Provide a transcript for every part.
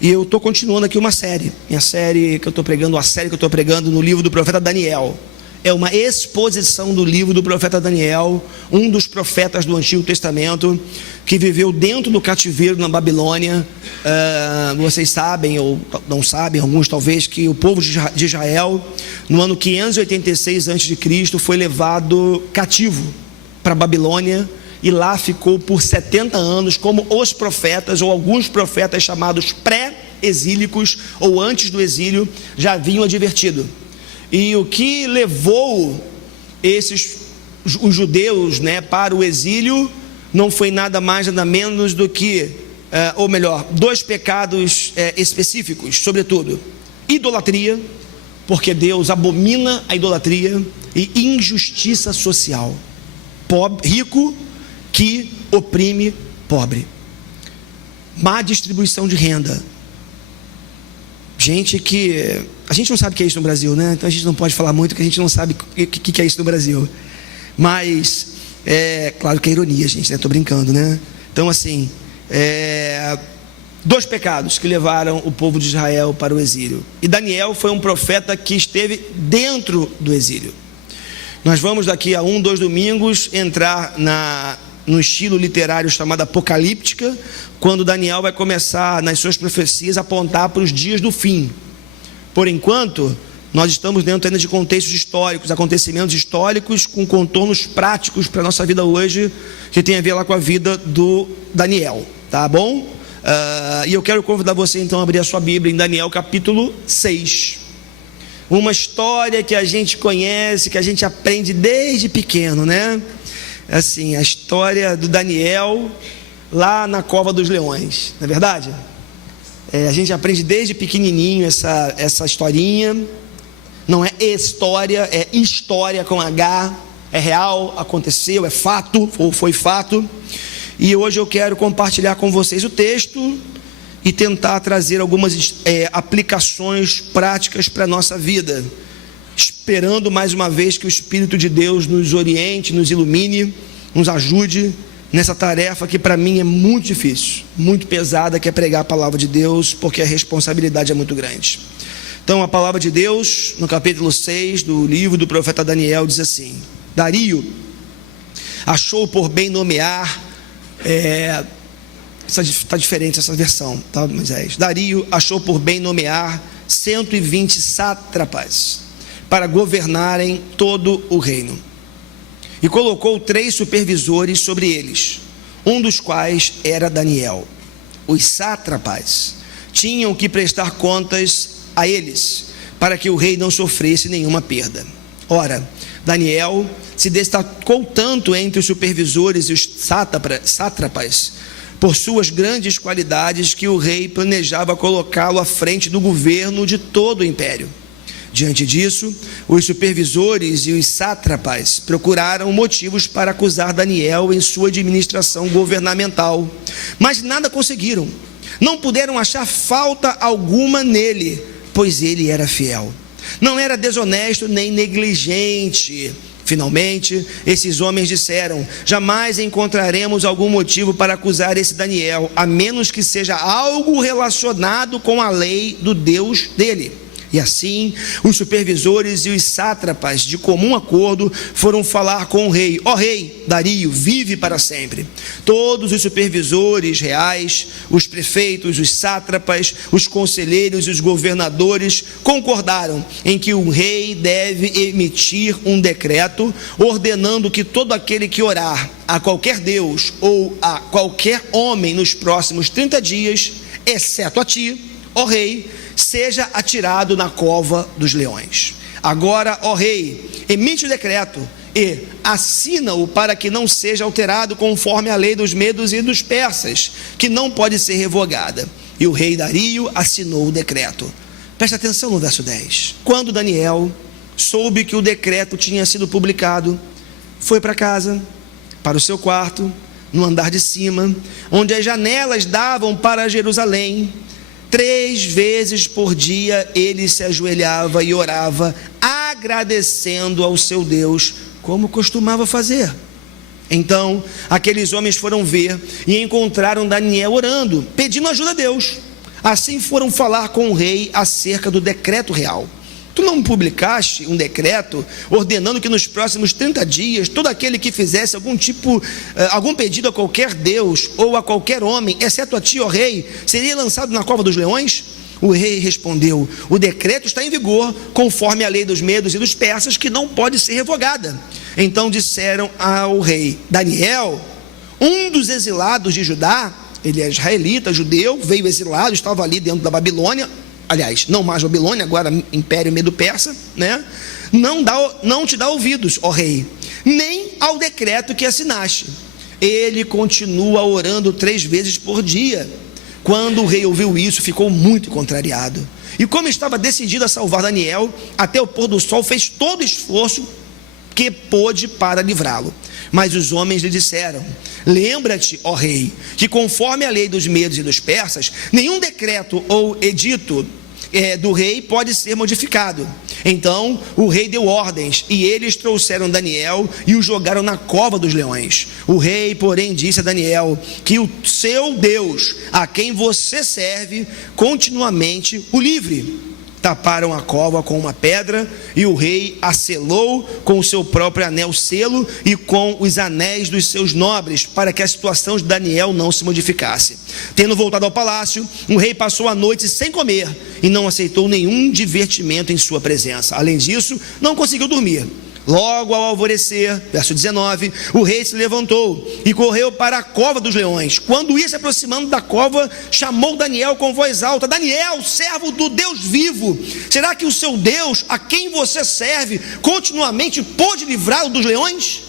E eu estou continuando aqui uma série. A série que eu estou pregando no livro do profeta Daniel. É uma exposição do livro do profeta Daniel, um dos profetas do Antigo Testamento, que viveu dentro do cativeiro na Babilônia. Vocês sabem, ou não sabem, alguns talvez, que o povo de Israel, no ano 586 a.C., foi levado cativo para a Babilônia, e lá ficou por 70 anos, como os profetas, ou alguns profetas chamados pré-exílicos, ou antes do exílio, já haviam advertido. E o que levou os judeus, para o exílio, não foi nada mais, nada menos do que, ou melhor, dois pecados específicos, sobretudo: idolatria, porque Deus abomina a idolatria, e injustiça social. Rico que oprime pobre. Má distribuição de renda. Gente que... A gente não sabe o que é isso no Brasil, né? Então a gente não pode falar muito, porque a gente não sabe o que é isso no Brasil. Mas, claro que é ironia, gente, né? Estou brincando, né? Então, assim, dois pecados que levaram o povo de Israel para o exílio. E Daniel foi um profeta que esteve dentro do exílio. Nós vamos daqui a 2 domingos entrar no estilo literário chamado apocalíptica, quando Daniel vai começar, nas suas profecias, a apontar para os dias do fim. Por enquanto, nós estamos dentro ainda de contextos históricos, acontecimentos históricos com contornos práticos para a nossa vida hoje, que tem a ver lá com a vida do Daniel, tá bom? E eu quero convidar você então a abrir a sua Bíblia em Daniel capítulo 6. Uma história que a gente conhece, que a gente aprende desde pequeno, né? Assim, a história do Daniel lá na cova dos leões, não é verdade? A gente aprende desde pequenininho essa historinha. Não é história, é história com H. É real, aconteceu, é fato, ou foi fato. E hoje eu quero compartilhar com vocês o texto e tentar trazer algumas aplicações práticas para a nossa vida, esperando mais uma vez que o Espírito de Deus nos oriente, nos ilumine, nos ajude nessa tarefa que para mim é muito difícil, muito pesada, que é pregar a palavra de Deus, porque a responsabilidade é muito grande. Então a palavra de Deus, no capítulo 6 do livro do profeta Daniel, diz assim: Dario achou por bem nomear, está diferente essa versão, tá, Moisés? Dario achou por bem nomear 120 sátrapas para governarem todo o reino, e colocou 3 supervisores sobre eles, um dos quais era Daniel. Os sátrapas tinham que prestar contas a eles, para que o rei não sofresse nenhuma perda. Ora, Daniel se destacou tanto entre os supervisores e os sátrapas por suas grandes qualidades, que o rei planejava colocá-lo à frente do governo de todo o império. Diante disso, os supervisores e os sátrapas procuraram motivos para acusar Daniel em sua administração governamental, mas nada conseguiram. Não puderam achar falta alguma nele, pois ele era fiel. Não era desonesto nem negligente. Finalmente, esses homens disseram: jamais encontraremos algum motivo para acusar esse Daniel, a menos que seja algo relacionado com a lei do Deus dele. E assim, os supervisores e os sátrapas, de comum acordo, foram falar com o rei: ó rei, Dario, vive para sempre. Todos os supervisores reais, os prefeitos, os sátrapas, os conselheiros e os governadores concordaram em que o rei deve emitir um decreto ordenando que todo aquele que orar a qualquer deus ou a qualquer homem nos próximos 30 dias, exceto a ti, ó rei, seja atirado na cova dos leões. Agora, ó rei, emite o decreto e assina-o para que não seja alterado conforme a lei dos medos e dos persas, que não pode ser revogada. E o rei Dario assinou o decreto. Presta atenção no verso 10. Quando Daniel soube que o decreto tinha sido publicado, foi para casa, para o seu quarto, no andar de cima, onde as janelas davam para Jerusalém. 3 vezes por dia ele se ajoelhava e orava, agradecendo ao seu Deus, como costumava fazer. Então aqueles homens foram ver e encontraram Daniel orando, pedindo ajuda a Deus. Assim foram falar com o rei acerca do decreto real. Tu não publicaste um decreto ordenando que nos próximos 30 dias, todo aquele que fizesse algum pedido a qualquer Deus ou a qualquer homem, exceto a ti, ó rei, seria lançado na cova dos leões? O rei respondeu: o decreto está em vigor, conforme a lei dos medos e dos persas, que não pode ser revogada. Então disseram ao rei: Daniel, um dos exilados de Judá, ele é israelita, judeu, veio exilado, estava ali dentro da Babilônia, aliás, não mais Babilônia, agora Império Medo-Persa, né? Não te dá ouvidos, ó rei, nem ao decreto que assinaste. Ele continua orando 3 vezes por dia. Quando o rei ouviu isso, ficou muito contrariado. E como estava decidido a salvar Daniel, até o pôr do sol fez todo o esforço que pôde para livrá-lo. Mas os homens lhe disseram: lembra-te, ó rei, que conforme a lei dos medos e dos persas, nenhum decreto ou edito do rei pode ser modificado. Então o rei deu ordens, e eles trouxeram Daniel e o jogaram na cova dos leões. O rei, porém, disse a Daniel que o seu Deus, a quem você serve, continuamente o livre. Taparam a cova com uma pedra, e o rei a selou com o seu próprio anel selo e com os anéis dos seus nobres, para que a situação de Daniel não se modificasse. Tendo voltado ao palácio, o rei passou a noite sem comer e não aceitou nenhum divertimento em sua presença. Além disso, não conseguiu dormir. Logo ao alvorecer, verso 19, o rei se levantou e correu para a cova dos leões. Quando ia se aproximando da cova, chamou Daniel com voz alta: Daniel, servo do Deus vivo, será que o seu Deus, a quem você serve, continuamente pôde livrá-lo dos leões?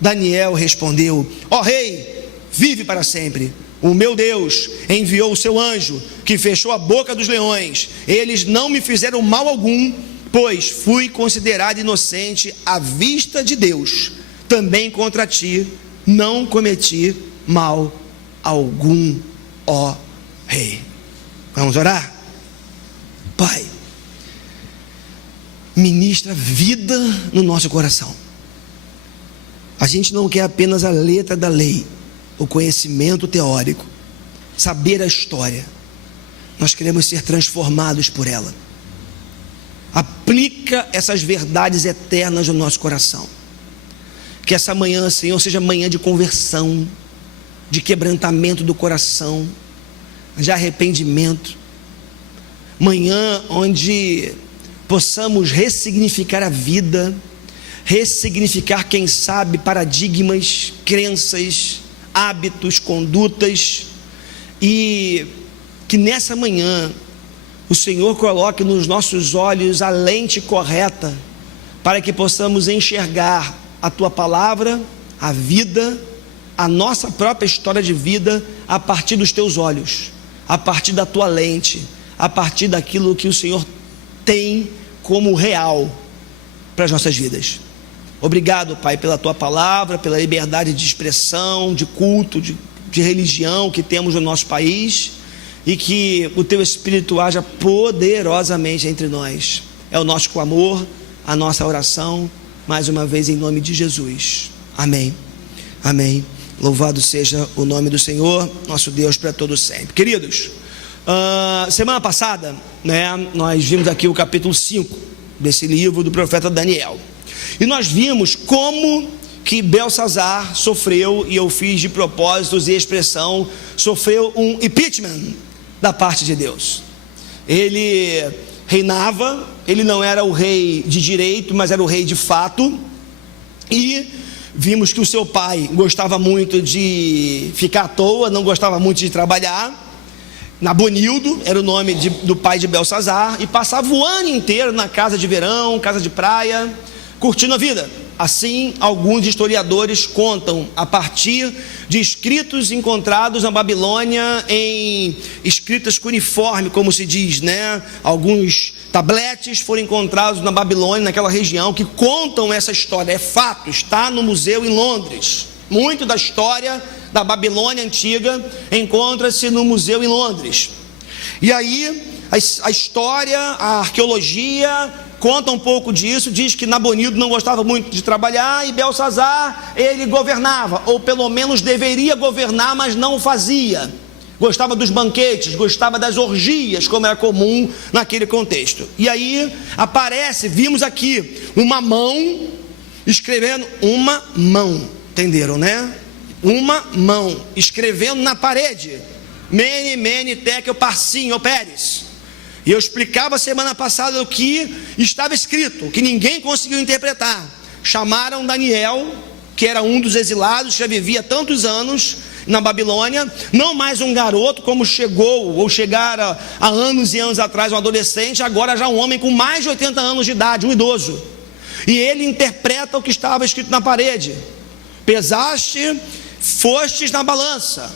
Daniel respondeu: ó rei, vive para sempre. O meu Deus enviou o seu anjo, que fechou a boca dos leões. Eles não me fizeram mal algum, pois fui considerado inocente à vista de Deus. Também contra ti não cometi mal algum, ó rei. Vamos orar? Pai, ministra vida no nosso coração. A gente não quer apenas a letra da lei, o conhecimento teórico, saber a história. Nós queremos ser transformados por ela. Aplica essas verdades eternas no nosso coração. Que essa manhã, Senhor, seja manhã de conversão, de quebrantamento do coração, de arrependimento. Manhã onde possamos ressignificar a vida, ressignificar, quem sabe, paradigmas, crenças, hábitos, condutas, e que nessa manhã o Senhor coloque nos nossos olhos a lente correta, para que possamos enxergar a Tua palavra, a vida, a nossa própria história de vida, a partir dos Teus olhos, a partir da Tua lente, a partir daquilo que o Senhor tem como real para as nossas vidas. Obrigado, Pai, pela Tua palavra, pela liberdade de expressão, de culto, de religião que temos no nosso país, e que o Teu Espírito haja poderosamente entre nós. É o nosso clamor, a nossa oração, mais uma vez em nome de Jesus. Amém. Amém. Louvado seja o nome do Senhor, nosso Deus, para todos sempre. Queridos, semana passada, nós vimos aqui o capítulo 5 desse livro do profeta Daniel, e nós vimos como que Belsazar sofreu, e eu fiz de propósitos e expressão, sofreu um impeachment da parte de Deus. Ele reinava, ele não era o rei de direito, mas era o rei de fato, e vimos que o seu pai gostava muito de ficar à toa, não gostava muito de trabalhar. Nabonildo era o nome do pai de Belsazar, e passava o ano inteiro na casa de verão, casa de praia, curtindo a vida. Assim, alguns historiadores contam, a partir de escritos encontrados na Babilônia, em escritas cuneiforme, como se diz, Alguns tabletes foram encontrados na Babilônia, naquela região, que contam essa história. É fato, está no museu em Londres. Muito da história da Babilônia antiga encontra-se no museu em Londres. E aí, a história, a arqueologia conta um pouco disso. Diz que Nabonildo não gostava muito de trabalhar, e Belsazar, ele governava, ou pelo menos deveria governar, mas não o fazia. gostava dos banquetes, gostava das orgias, como era comum naquele contexto. E aí aparece, vimos aqui, uma mão escrevendo, uma mão, entenderam, né? Uma mão escrevendo na parede, Mene, Mene, Tekel, Parsim, Operes. E eu explicava semana passada o que estava escrito, que ninguém conseguiu interpretar. Chamaram Daniel, que era um dos exilados, já vivia tantos anos na Babilônia, não mais um garoto como chegou ou chegara há anos e anos atrás, um adolescente, agora já um homem com mais de 80 anos de idade, um idoso. E ele interpreta o que estava escrito na parede: pesaste, fostes na balança,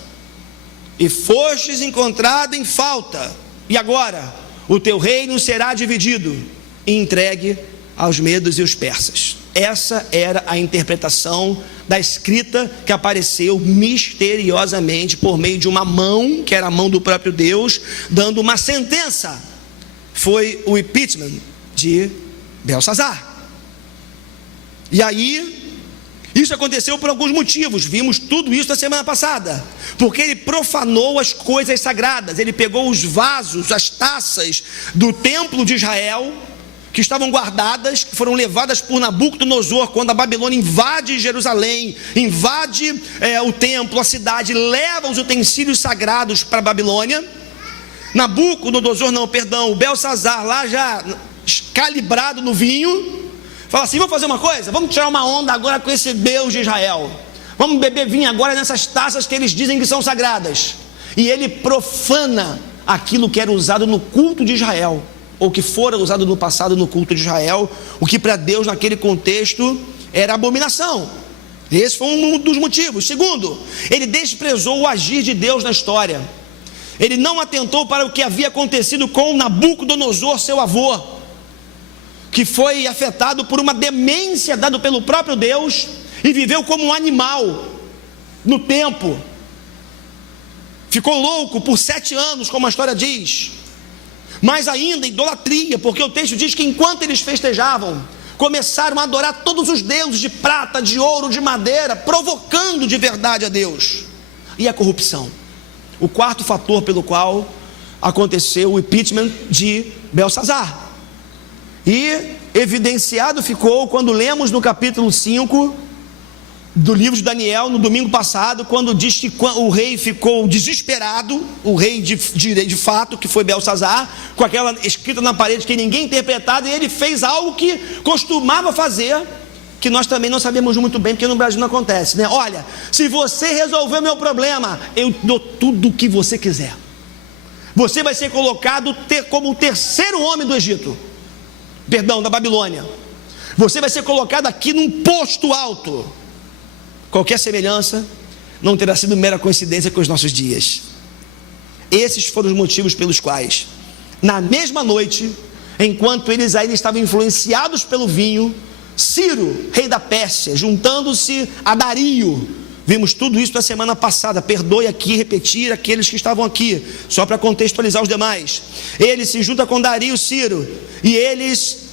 e fostes encontrado em falta, e agora o teu reino será dividido e entregue aos medos e os persas. Essa era a interpretação da escrita que apareceu misteriosamente por meio de uma mão, que era a mão do próprio Deus, dando uma sentença. Foi o impeachment de Belsazar. E aí, isso aconteceu por alguns motivos. Vimos tudo isso na semana passada. Porque ele profanou as coisas sagradas. Ele pegou os vasos, as taças do templo de Israel, que estavam guardadas, que foram levadas por Nabucodonosor, quando a Babilônia invade Jerusalém, invade o templo, a cidade, leva os utensílios sagrados para a Babilônia. O Belsazar, lá já calibrado no vinho, fala assim: vamos fazer uma coisa, vamos tirar uma onda agora com esse Deus de Israel, vamos beber vinho agora nessas taças que eles dizem que são sagradas. E ele profana aquilo que era usado no culto de Israel, ou que fora usado no passado no culto de Israel, o que para Deus naquele contexto era abominação. Esse foi um dos motivos. Segundo, ele desprezou o agir de Deus na história. Ele não atentou para o que havia acontecido com Nabucodonosor, seu avô, que foi afetado por uma demência dada pelo próprio Deus, e viveu como um animal no tempo. Ficou louco por 7 anos, como a história diz. Mais ainda, idolatria, porque o texto diz que enquanto eles festejavam, começaram a adorar todos os deuses de prata, de ouro, de madeira, provocando de verdade a Deus. E a corrupção, o quarto fator pelo qual aconteceu o impeachment de Belsazar. E evidenciado ficou quando lemos no capítulo 5 do livro de Daniel, no domingo passado, quando diz que o rei ficou desesperado, o rei de fato, que foi Belsazar, com aquela escrita na parede que ninguém interpretava, e ele fez algo que costumava fazer, que nós também não sabemos muito bem, porque no Brasil não acontece, né? Olha, se você resolver o meu problema, eu dou tudo o que você quiser. Você vai ser colocado como o terceiro homem do Egito, da Babilônia. Você vai ser colocado aqui num posto alto. Qualquer semelhança não terá sido mera coincidência com os nossos dias. Esses foram os motivos pelos quais, na mesma noite, enquanto eles ainda estavam influenciados pelo vinho, Ciro, rei da Pérsia, juntando-se a Dario, vimos tudo isso na semana passada, perdoe aqui repetir aqueles que estavam aqui, só para contextualizar os demais. Ele se junta com Dario, Ciro, e eles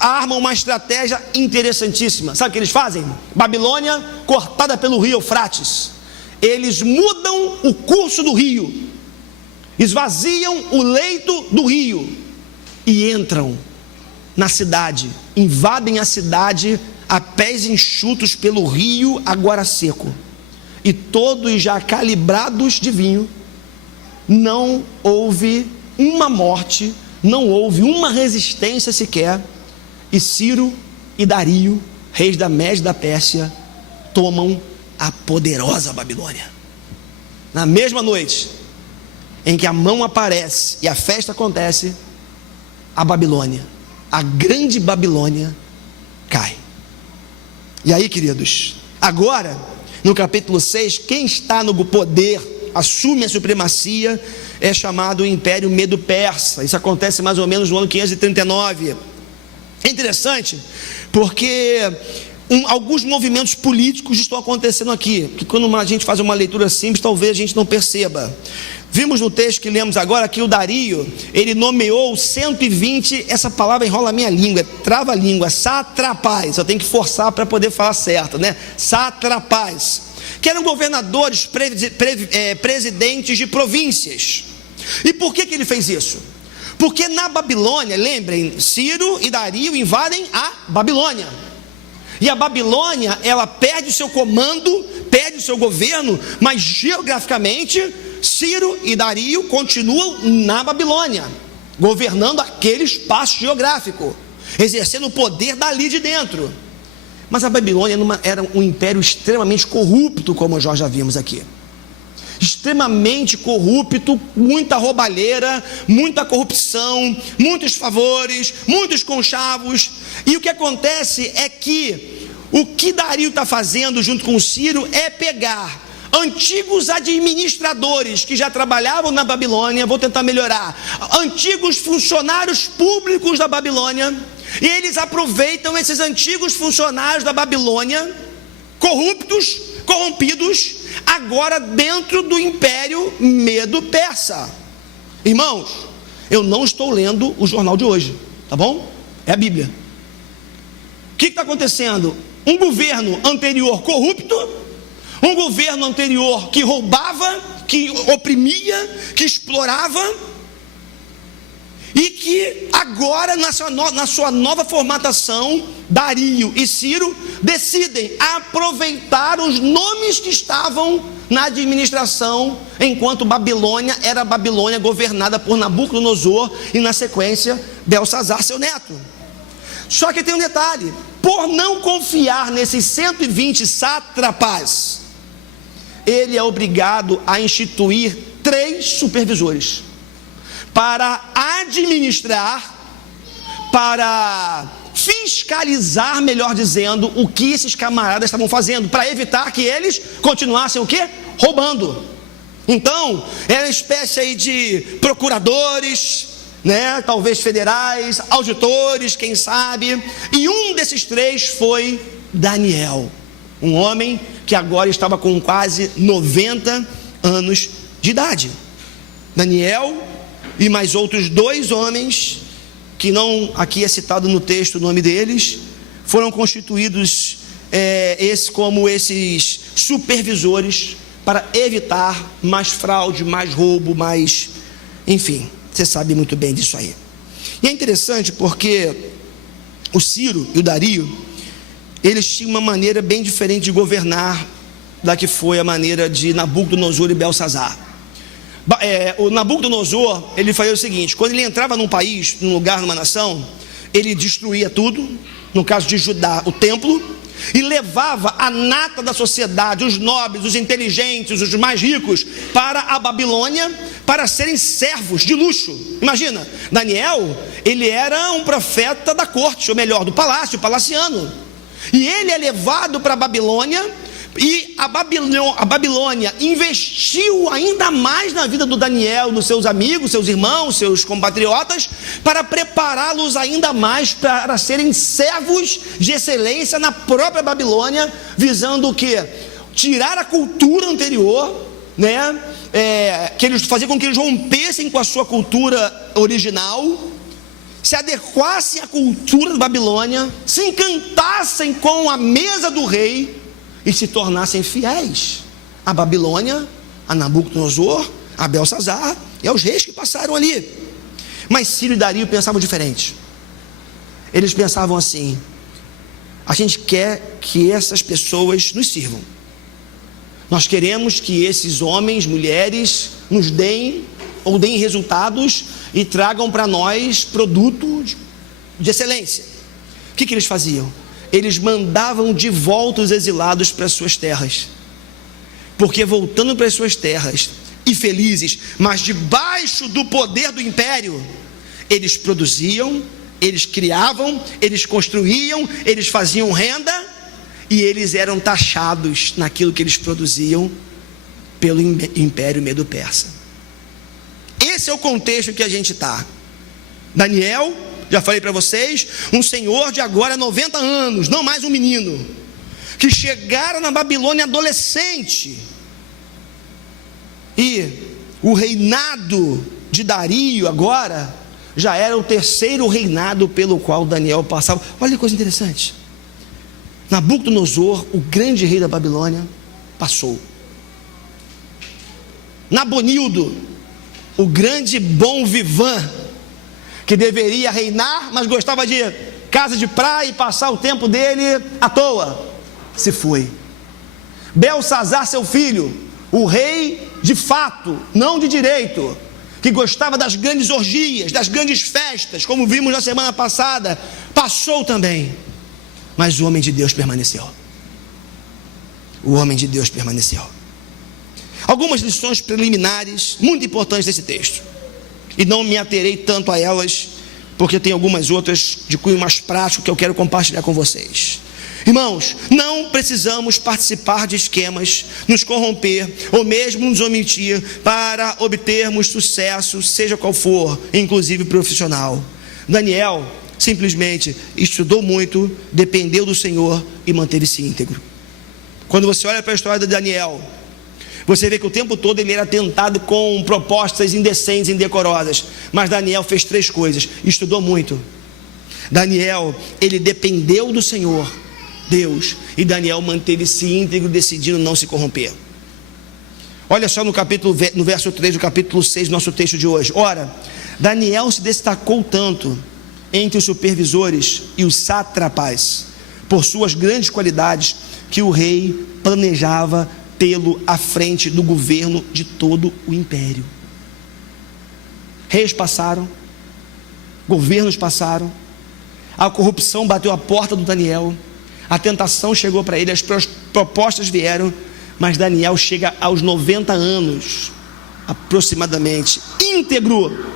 armam uma estratégia interessantíssima. Sabe o que eles fazem? Babilônia cortada pelo rio Eufrates. Eles mudam o curso do rio, esvaziam o leito do rio e entram na cidade, invadem a cidade a pés enxutos pelo rio agora seco, e todos já calibrados de vinho. Não houve uma morte, não houve uma resistência sequer. E Ciro e Dario, reis da Média e da Pérsia, tomam a poderosa Babilônia. Na mesma noite em que a mão aparece e a festa acontece, a Babilônia, a grande Babilônia, cai. E aí, queridos, agora no capítulo 6, quem está no poder, assume a supremacia, é chamado o Império Medo-Persa. Isso acontece mais ou menos no ano 539. É interessante porque alguns movimentos políticos estão acontecendo aqui, que quando a gente faz uma leitura simples, talvez a gente não perceba. Vimos no texto que lemos agora que o Dario, ele nomeou 120, essa palavra enrola a minha língua, trava a língua, satrapais, eu tenho que forçar para poder falar certo, né? Satrapais, que eram governadores, presidentes de províncias. E por que ele fez isso? Porque na Babilônia, lembrem, Ciro e Dario invadem a Babilônia. E a Babilônia, ela perde o seu comando, perde o seu governo, mas geograficamente, Ciro e Dario continuam na Babilônia, governando aquele espaço geográfico, exercendo o poder dali de dentro. Mas a Babilônia era um império extremamente corrupto, como nós já vimos aqui. Extremamente corrupto, muita roubalheira, muita corrupção, muitos favores, muitos conchavos. E o que acontece é que o que Dario está fazendo junto com Ciro é pegar antigos administradores que já trabalhavam na Babilônia, vou tentar melhorar, antigos funcionários públicos da Babilônia, e eles aproveitam esses antigos funcionários da Babilônia, corruptos, corrompidos, agora dentro do Império Medo-Persa. Irmãos, eu não estou lendo o jornal de hoje, tá bom? É a Bíblia. O que está acontecendo? Um governo anterior corrupto, um governo anterior que roubava, que oprimia, que explorava, e que agora na sua nova formatação, Dario e Ciro decidem aproveitar os nomes que estavam na administração, enquanto Babilônia era Babilônia governada por Nabucodonosor e na sequência Belsazar, seu neto. Só que tem um detalhe: por não confiar nesses 120 sátrapas, ele é obrigado a instituir 3 supervisores para administrar, para fiscalizar, melhor dizendo, o que esses camaradas estavam fazendo, para evitar que eles continuassem o quê? Roubando. Então, era uma espécie aí de procuradores, né? Talvez federais, auditores, quem sabe. E um desses 3 foi Daniel, um homem que agora estava com quase 90 anos de idade. Daniel e mais outros 2 homens, que não aqui é citado no texto o nome deles, foram constituídos como esses supervisores para evitar mais fraude, mais roubo, mais, enfim, você sabe muito bem disso aí. E é interessante porque o Ciro e o Dario, eles tinham uma maneira bem diferente de governar da que foi a maneira de Nabucodonosor e Belsazar. O Nabucodonosor, ele fazia o seguinte: quando ele entrava num país, num lugar, numa nação, ele destruía tudo, no caso de Judá, o templo, e levava a nata da sociedade, os nobres, os inteligentes, os mais ricos, para a Babilônia, para serem servos de luxo. Imagina, Daniel, ele era um profeta da corte, ou melhor, do palácio, palaciano, e ele é levado para a Babilônia. E a Babilônia investiu ainda mais na vida do Daniel, dos seus amigos, seus irmãos, seus compatriotas, para prepará-los ainda mais para serem servos de excelência na própria Babilônia, visando o quê? Tirar a cultura anterior, né? Que eles faziam com que eles rompessem com a sua cultura original, se adequassem à cultura da Babilônia, se encantassem com a mesa do rei e se tornassem fiéis à Babilônia, a Nabucodonosor, a Belsazar e aos reis que passaram ali. Mas Ciro e Dario pensavam diferente. Eles pensavam assim: a gente quer que essas pessoas nos sirvam, nós queremos que esses homens, mulheres, nos deem resultados e tragam para nós produtos de excelência. O que eles faziam? Eles mandavam de volta os exilados para suas terras, porque voltando para as suas terras, e felizes, mas debaixo do poder do império, eles produziam, eles criavam, eles construíam, eles faziam renda, e eles eram taxados naquilo que eles produziam pelo Império Medo-Persa. Esse é o contexto que a gente está. Daniel, já falei para vocês, um senhor de agora 90 anos, não mais um menino, que chegaram na Babilônia adolescente, e o reinado de Dario agora já era o 3º reinado pelo qual Daniel passava. Olha que coisa interessante: Nabucodonosor, o grande rei da Babilônia, passou. Nabonildo, o grande bom vivant, que deveria reinar, mas gostava de casa de praia e passar o tempo dele à toa, se foi. Belsazar, seu filho, o rei de fato, não de direito, que gostava das grandes orgias, das grandes festas, como vimos na semana passada, passou também. Mas o homem de Deus permaneceu. O homem de Deus permaneceu. Algumas lições preliminares muito importantes desse texto, e não me aterei tanto a elas, porque tem algumas outras de cunho mais prático que eu quero compartilhar com vocês. Irmãos, não precisamos participar de esquemas, nos corromper ou mesmo nos omitir para obtermos sucesso, seja qual for, inclusive profissional. Daniel simplesmente estudou muito, dependeu do Senhor e manteve-se íntegro. Quando você olha para a história de Daniel, você vê que o tempo todo ele era tentado com propostas indecentes, indecorosas, mas Daniel fez 3 coisas: estudou muito. Daniel, ele dependeu do Senhor, Deus, e Daniel manteve-se íntegro, decidindo não se corromper. Olha só no verso 3 do capítulo 6 do nosso texto de hoje. Ora, Daniel se destacou tanto entre os supervisores e os sátrapas por suas grandes qualidades, que o rei planejava tê-lo à frente do governo de todo o império. Reis passaram, governos passaram, a corrupção bateu a porta do Daniel, a tentação chegou para ele, as propostas vieram, mas Daniel chega aos 90 anos, aproximadamente, íntegro,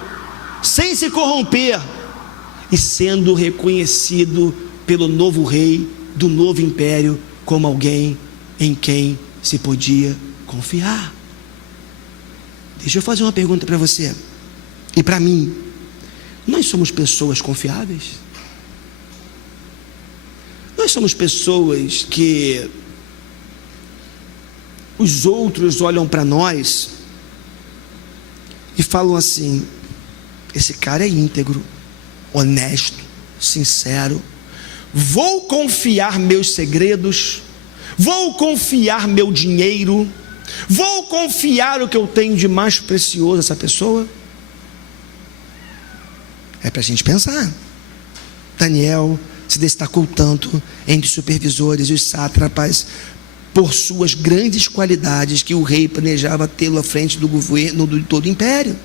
sem se corromper, e sendo reconhecido pelo novo rei do novo império como alguém em quem se podia confiar. Deixa eu fazer uma pergunta para você e para mim: nós somos pessoas confiáveis? Nós somos pessoas que os outros olham para nós e falam assim: esse cara é íntegro, honesto, sincero, vou confiar meus segredos, vou confiar meu dinheiro, vou confiar o que eu tenho de mais precioso a essa pessoa? É para a gente pensar. Daniel se destacou tanto entre os supervisores e os sátrapas por suas grandes qualidades, que o rei planejava tê-lo à frente do governo de todo o império.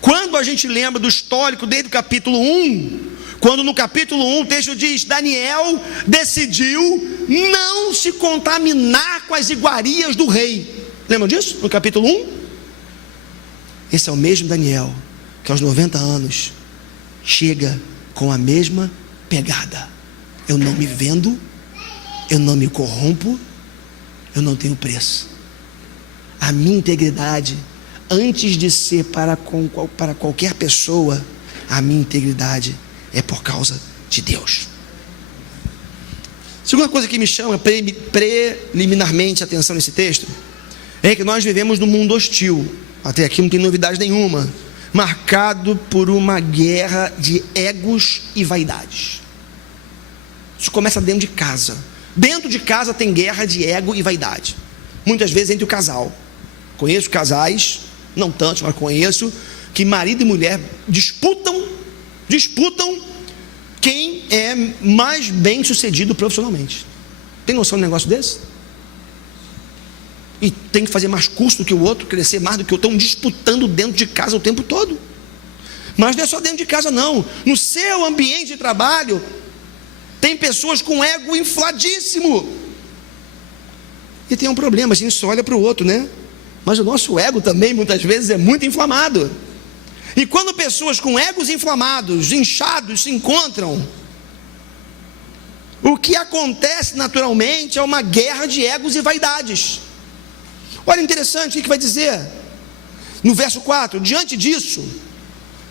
Quando a gente lembra do histórico desde o capítulo 1, quando no capítulo 1 o texto diz: Daniel decidiu não se contaminar com as iguarias do rei. Lembram disso? No capítulo 1? Esse é o mesmo Daniel que aos 90 anos chega com a mesma pegada: eu não me vendo, eu não me corrompo, eu não tenho preço. A minha integridade, antes de ser para qualquer pessoa, a minha integridade é por causa de Deus. Segunda coisa que me chama preliminarmente a atenção nesse texto é que nós vivemos num mundo hostil. Até aqui não tem novidade nenhuma, marcado por uma guerra de egos e vaidades. Isso começa dentro de casa. Dentro de casa tem guerra de ego e vaidade, muitas vezes entre o casal. Conheço casais, não tantos, mas conheço, que marido e mulher disputam quem é mais bem sucedido profissionalmente. Tem noção de um negócio desse? E tem que fazer mais curso do que o outro, crescer mais do que o outro. Estão disputando dentro de casa o tempo todo. Mas não é só dentro de casa não. No seu ambiente de trabalho tem pessoas com ego infladíssimo. E tem um problema, a gente só olha para o outro, né? Mas o nosso ego também muitas vezes é muito inflamado. E quando pessoas com egos inflamados, inchados, se encontram, o que acontece naturalmente é uma guerra de egos e vaidades. Olha, interessante o que vai dizer no verso 4: diante disso,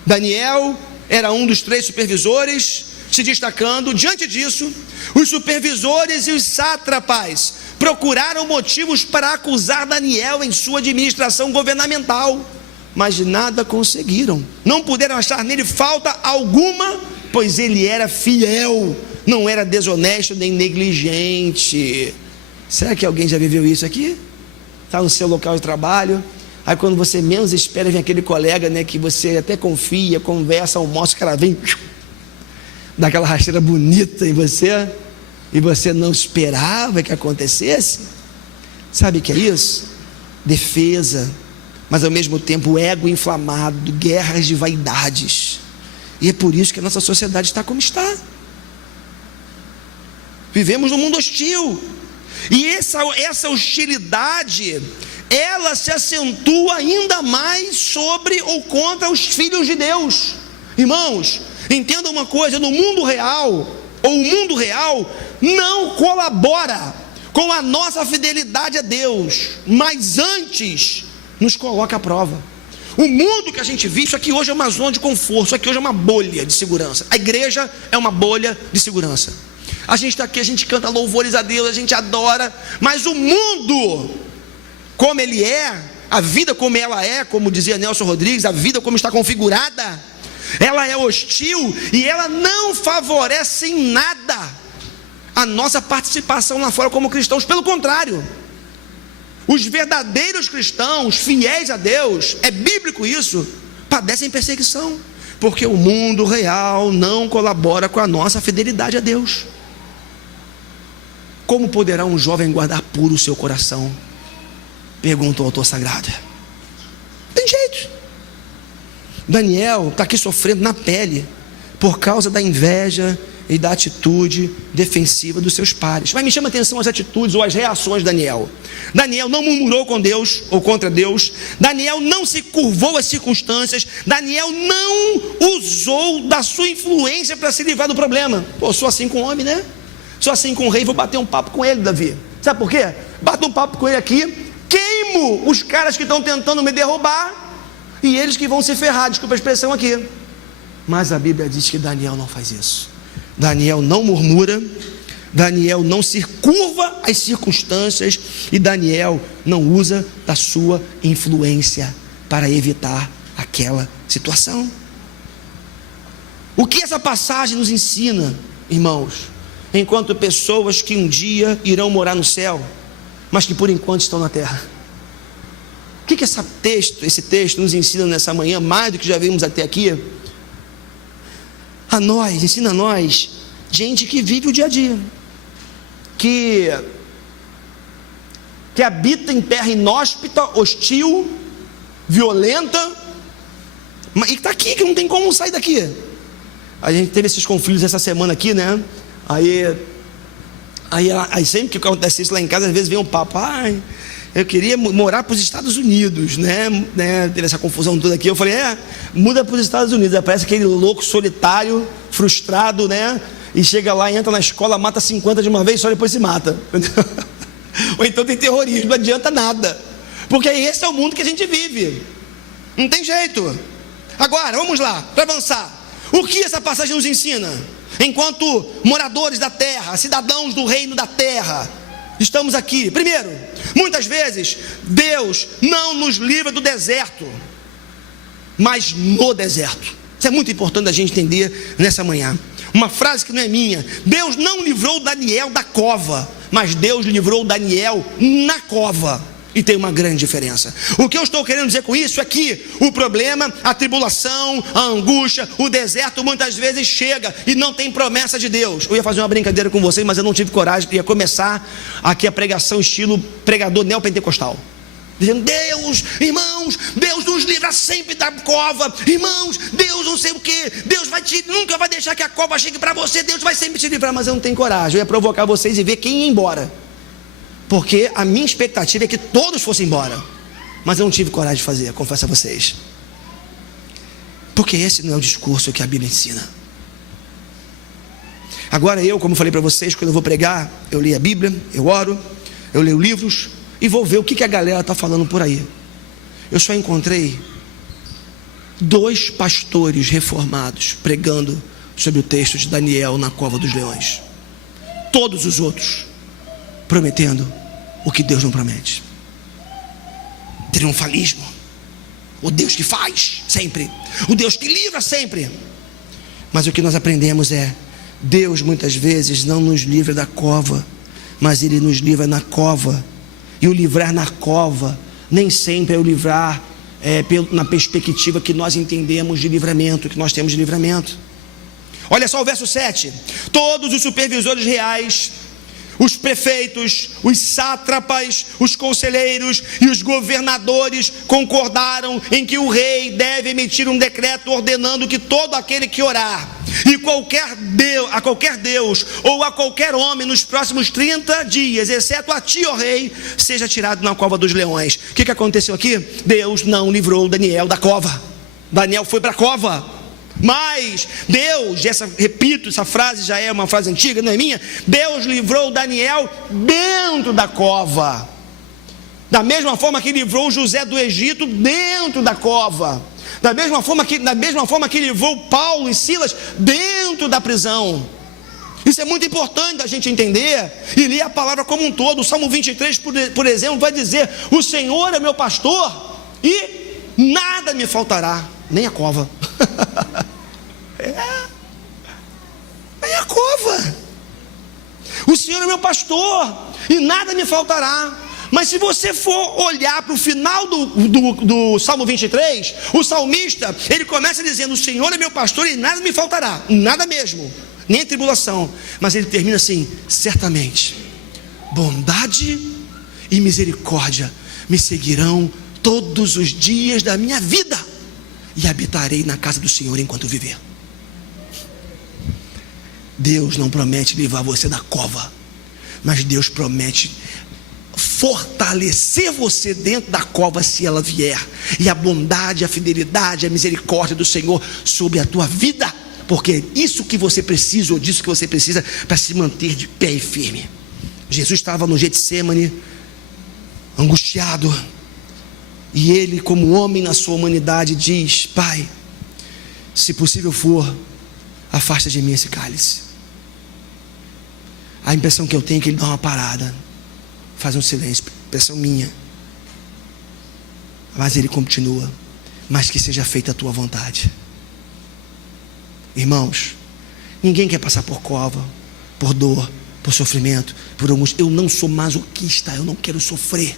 Daniel era um dos 3 supervisores, se destacando. Diante disso, os supervisores e os sátrapas procuraram motivos para acusar Daniel em sua administração governamental, mas nada conseguiram. Não puderam achar nele falta alguma, pois ele era fiel, não era desonesto nem negligente. Será que alguém já viveu isso aqui? Está no seu local de trabalho, aí quando você menos espera, vem aquele colega, né, que você até confia, conversa, almoça, o cara vem, dá aquela rasteira bonita em você, e você não esperava que acontecesse. Sabe o que é isso? Defesa, mas ao mesmo tempo ego inflamado, guerras de vaidades. E é por isso que a nossa sociedade está como está. Vivemos num mundo hostil, e essa hostilidade, ela se acentua ainda mais sobre ou contra os filhos de Deus. Irmãos, entenda uma coisa: no mundo real, ou o mundo real não colabora com a nossa fidelidade a Deus, mas antes nos coloca à prova. O mundo que a gente vive, isso aqui hoje é uma zona de conforto, isso aqui hoje é uma bolha de segurança. A igreja é uma bolha de segurança. A gente está aqui, a gente canta louvores a Deus, a gente adora, mas o mundo, como ele é, a vida como ela é, como dizia Nelson Rodrigues, a vida como está configurada, ela é hostil e ela não favorece em nada a nossa participação lá fora como cristãos. Pelo contrário, os verdadeiros cristãos, fiéis a Deus, é bíblico isso, padecem perseguição, porque o mundo real não colabora com a nossa fidelidade a Deus. Como poderá um jovem guardar puro o seu coração? Pergunta o autor sagrado. Tem jeito. Daniel está aqui sofrendo na pele por causa da inveja e da atitude defensiva dos seus pares. Mas me chama a atenção as atitudes ou as reações de Daniel. Daniel não murmurou com Deus ou contra Deus. Daniel não se curvou às circunstâncias. Daniel não usou da sua influência para se livrar do problema. Pô, sou assim com o homem, né? Sou assim com o rei, vou bater um papo com ele, Davi. Sabe por quê? Bato um papo com ele aqui, queimo os caras que estão tentando me derrubar, e eles que vão se ferrar, desculpa a expressão aqui. Mas a Bíblia diz que Daniel não faz isso. Daniel não murmura, Daniel não se curva às circunstâncias, e Daniel não usa da sua influência para evitar aquela situação. O que essa passagem nos ensina, irmãos? Enquanto pessoas que um dia irão morar no céu, mas que por enquanto estão na terra. O que esse texto nos ensina nessa manhã, mais do que já vimos até aqui? Ensina a nós, gente que vive o dia a dia, que habita em terra inóspita, hostil, violenta, e está aqui, que não tem como sair daqui. A gente teve esses conflitos essa semana aqui, né? Aí sempre que acontece isso lá em casa, às vezes vem um papo: eu queria morar para os Estados Unidos, né? Teve essa confusão toda aqui. Eu falei: muda para os Estados Unidos. Aí parece aquele louco solitário, frustrado, né? E chega lá, entra na escola, mata 50 de uma vez, só depois se mata. Ou então tem terrorismo, não adianta nada, porque esse é o mundo que a gente vive, não tem jeito. Agora, vamos lá, para avançar. O que essa passagem nos ensina? Enquanto moradores da terra, cidadãos do reino da terra, estamos aqui. Primeiro, muitas vezes Deus não nos livra do deserto, mas no deserto. Isso é muito importante a gente entender nessa manhã. Uma frase que não é minha: Deus não livrou Daniel da cova, mas Deus livrou Daniel na cova. E tem uma grande diferença. O que eu estou querendo dizer com isso é que o problema, a tribulação, a angústia, o deserto muitas vezes chega e não tem promessa de Deus. Eu ia fazer uma brincadeira com vocês, mas eu não tive coragem. Ia começar aqui a pregação estilo pregador neopentecostal, dizendo: Deus, irmãos, Deus nos livra sempre da cova. Irmãos, Deus não sei o que, Deus nunca vai deixar que a cova chegue para você, Deus vai sempre te livrar. Mas eu não tenho coragem. Eu ia provocar vocês e ver quem ia embora, porque a minha expectativa é que todos fossem embora, mas eu não tive coragem de fazer, confesso a vocês, porque esse não é o discurso que a Bíblia ensina. Agora como falei para vocês, quando eu vou pregar, eu leio a Bíblia, eu oro, eu leio livros e vou ver o que a galera está falando por aí. Eu só encontrei 2 pastores reformados pregando sobre o texto de Daniel na cova dos leões. Todos os outros prometendo o que Deus não promete. Triunfalismo. O Deus que faz sempre, o Deus que livra sempre. Mas o que nós aprendemos é: Deus muitas vezes não nos livra da cova mas Ele nos livra na cova. E o livrar na cova nem sempre é o livrar na perspectiva que nós entendemos de livramento, que nós temos de livramento. Olha só o verso 7: todos os supervisores reais, os prefeitos, os sátrapas, os conselheiros e os governadores concordaram em que o rei deve emitir um decreto ordenando que todo aquele que orar e a qualquer Deus ou a qualquer homem nos próximos 30 dias, exceto a ti, ó rei, seja tirado na cova dos leões. O que aconteceu aqui? Deus não livrou Daniel da cova. Daniel foi para a cova. Mas Deus, repito, essa frase já é uma frase antiga, não é minha. Deus livrou Daniel dentro da cova, da mesma forma que livrou José do Egito dentro da cova, da mesma forma que livrou Paulo e Silas dentro da prisão. Isso é muito importante a gente entender e ler a palavra como um todo. O Salmo 23, por exemplo, vai dizer: o Senhor é meu pastor e nada me faltará, nem a cova. Nem a cova. O Senhor é meu pastor e nada me faltará. Mas se você for olhar para o final do Salmo 23, o salmista, ele começa dizendo: o Senhor é meu pastor e nada me faltará, nada mesmo, nem tribulação. Mas ele termina assim: certamente bondade e misericórdia me seguirão todos os dias da minha vida, e habitarei na casa do Senhor enquanto viver. Deus não promete livrar você da cova, mas Deus promete fortalecer você dentro da cova se ela vier, e a bondade, a fidelidade, a misericórdia do Senhor sobre a tua vida, porque é isso que você precisa, ou disso que você precisa para se manter de pé e firme. Jesus estava no Getsêmani, angustiado, e ele, como homem na sua humanidade, diz: Pai, se possível for, afasta de mim esse cálice. A impressão que eu tenho é que ele dá uma parada, faz um silêncio, impressão minha. Mas ele continua: mas que seja feita a tua vontade. Irmãos, ninguém quer passar por cova, por dor, por sofrimento, por angústia. Eu não sou masoquista, eu não quero sofrer.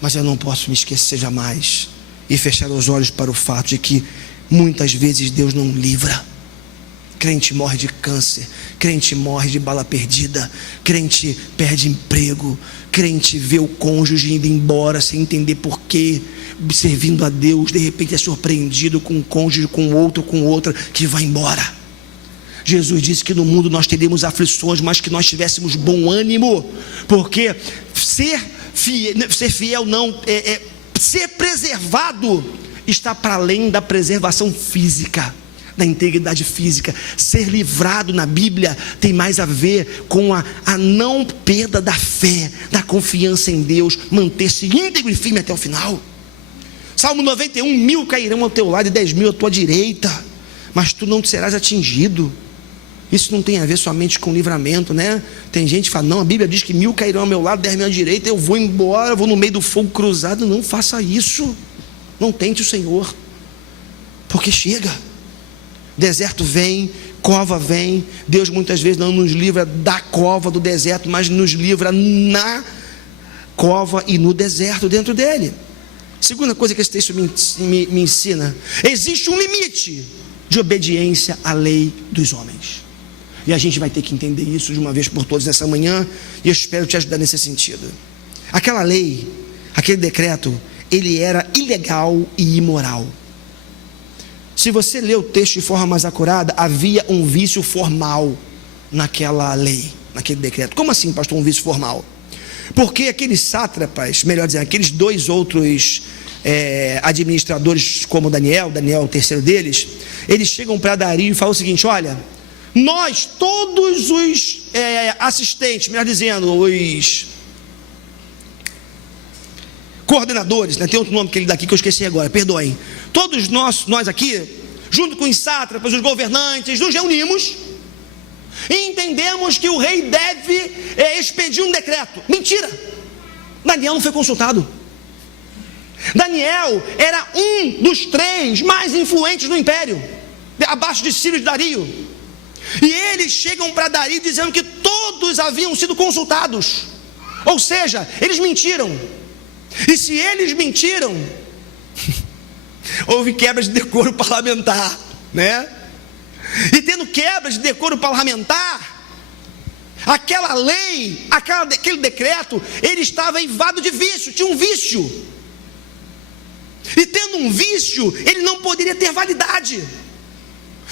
Mas eu não posso me esquecer jamais e fechar os olhos para o fato de que muitas vezes Deus não livra. Crente morre de câncer, crente morre de bala perdida, crente perde emprego, crente vê o cônjuge indo embora sem entender porquê, servindo a Deus, de repente é surpreendido com um cônjuge, com outro, com outra, que vai embora. Jesus disse que no mundo nós teríamos aflições, mas que nós tivéssemos bom ânimo, porque ser fiel não ser preservado está para além da preservação física, da integridade física. Ser livrado na Bíblia tem mais a ver com a não perda da fé, da confiança em Deus, manter-se íntegro e firme até o final. Salmo 91: 1000 cairão ao teu lado e 10.000 à tua direita, mas tu não serás atingido. Isso não tem a ver somente com livramento, né? Tem gente que fala: não, a Bíblia diz que 1000 cairão ao meu lado, 10.000 à direita, eu vou embora, eu vou no meio do fogo cruzado. Não faça isso, não tente o Senhor, porque chega, deserto vem, cova vem. Deus muitas vezes não nos livra da cova, do deserto, mas nos livra na cova e no deserto dentro dele. Segunda coisa que esse texto me ensina: existe um limite de obediência à lei dos homens. E a gente vai ter que entender isso de uma vez por todas nessa manhã, e eu espero te ajudar nesse sentido. Aquela lei, aquele decreto, ele era ilegal e imoral. Se você ler o texto de forma mais acurada, havia um vício formal naquela lei, naquele decreto. Como assim, pastor, um vício formal? Porque aqueles sátrapas, melhor dizendo, aqueles dois outros administradores, como Daniel, o terceiro deles, eles chegam para Dario e falam o seguinte: olha, nós todos os assistentes, melhor dizendo, os coordenadores, né? Tem outro nome que ele dá aqui que eu esqueci agora, perdoem. Todos nós aqui, junto com os sátrapas, os governantes, nos reunimos e entendemos que o rei deve expedir um decreto. Mentira! Daniel não foi consultado. Daniel era um dos 3 mais influentes do império, abaixo de Ciro e de Dario. E eles chegam para Dario dizendo que todos haviam sido consultados. Ou seja, eles mentiram. E se eles mentiram, houve quebra de decoro parlamentar, né? E tendo quebra de decoro parlamentar, aquela lei, aquele decreto, ele estava eivado de vício, tinha um vício. E tendo um vício, ele não poderia ter validade.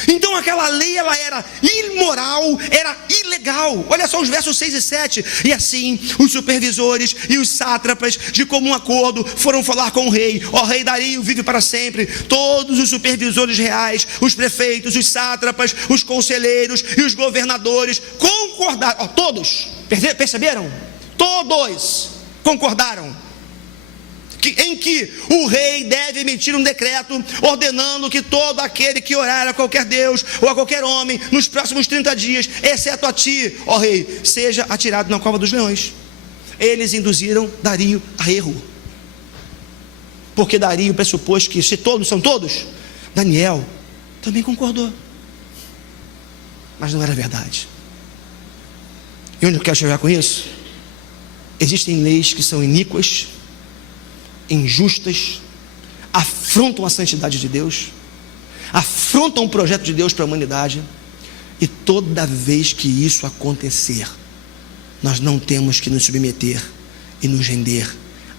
Então aquela lei, ela era imoral, era ilegal. Olha só os versos 6 e 7. E assim os supervisores e os sátrapas de comum acordo foram falar com o rei: ó rei Dario, vive para sempre. Todos os supervisores reais, os prefeitos, os sátrapas, os conselheiros e os governadores concordaram. Todos, perceberam? Todos concordaram em que o rei deve emitir um decreto ordenando que todo aquele que orar a qualquer Deus ou a qualquer homem nos próximos 30 dias, exceto a ti, ó rei, seja atirado na cova dos leões. Eles induziram Dario a erro, porque Dario pressupôs que se todos são todos, Daniel também concordou, mas não era verdade. E onde eu quero chegar com isso? Existem leis que são iníquas, injustas, afrontam a santidade de Deus, afrontam o projeto de Deus para a humanidade, e toda vez que isso acontecer, nós não temos que nos submeter e nos render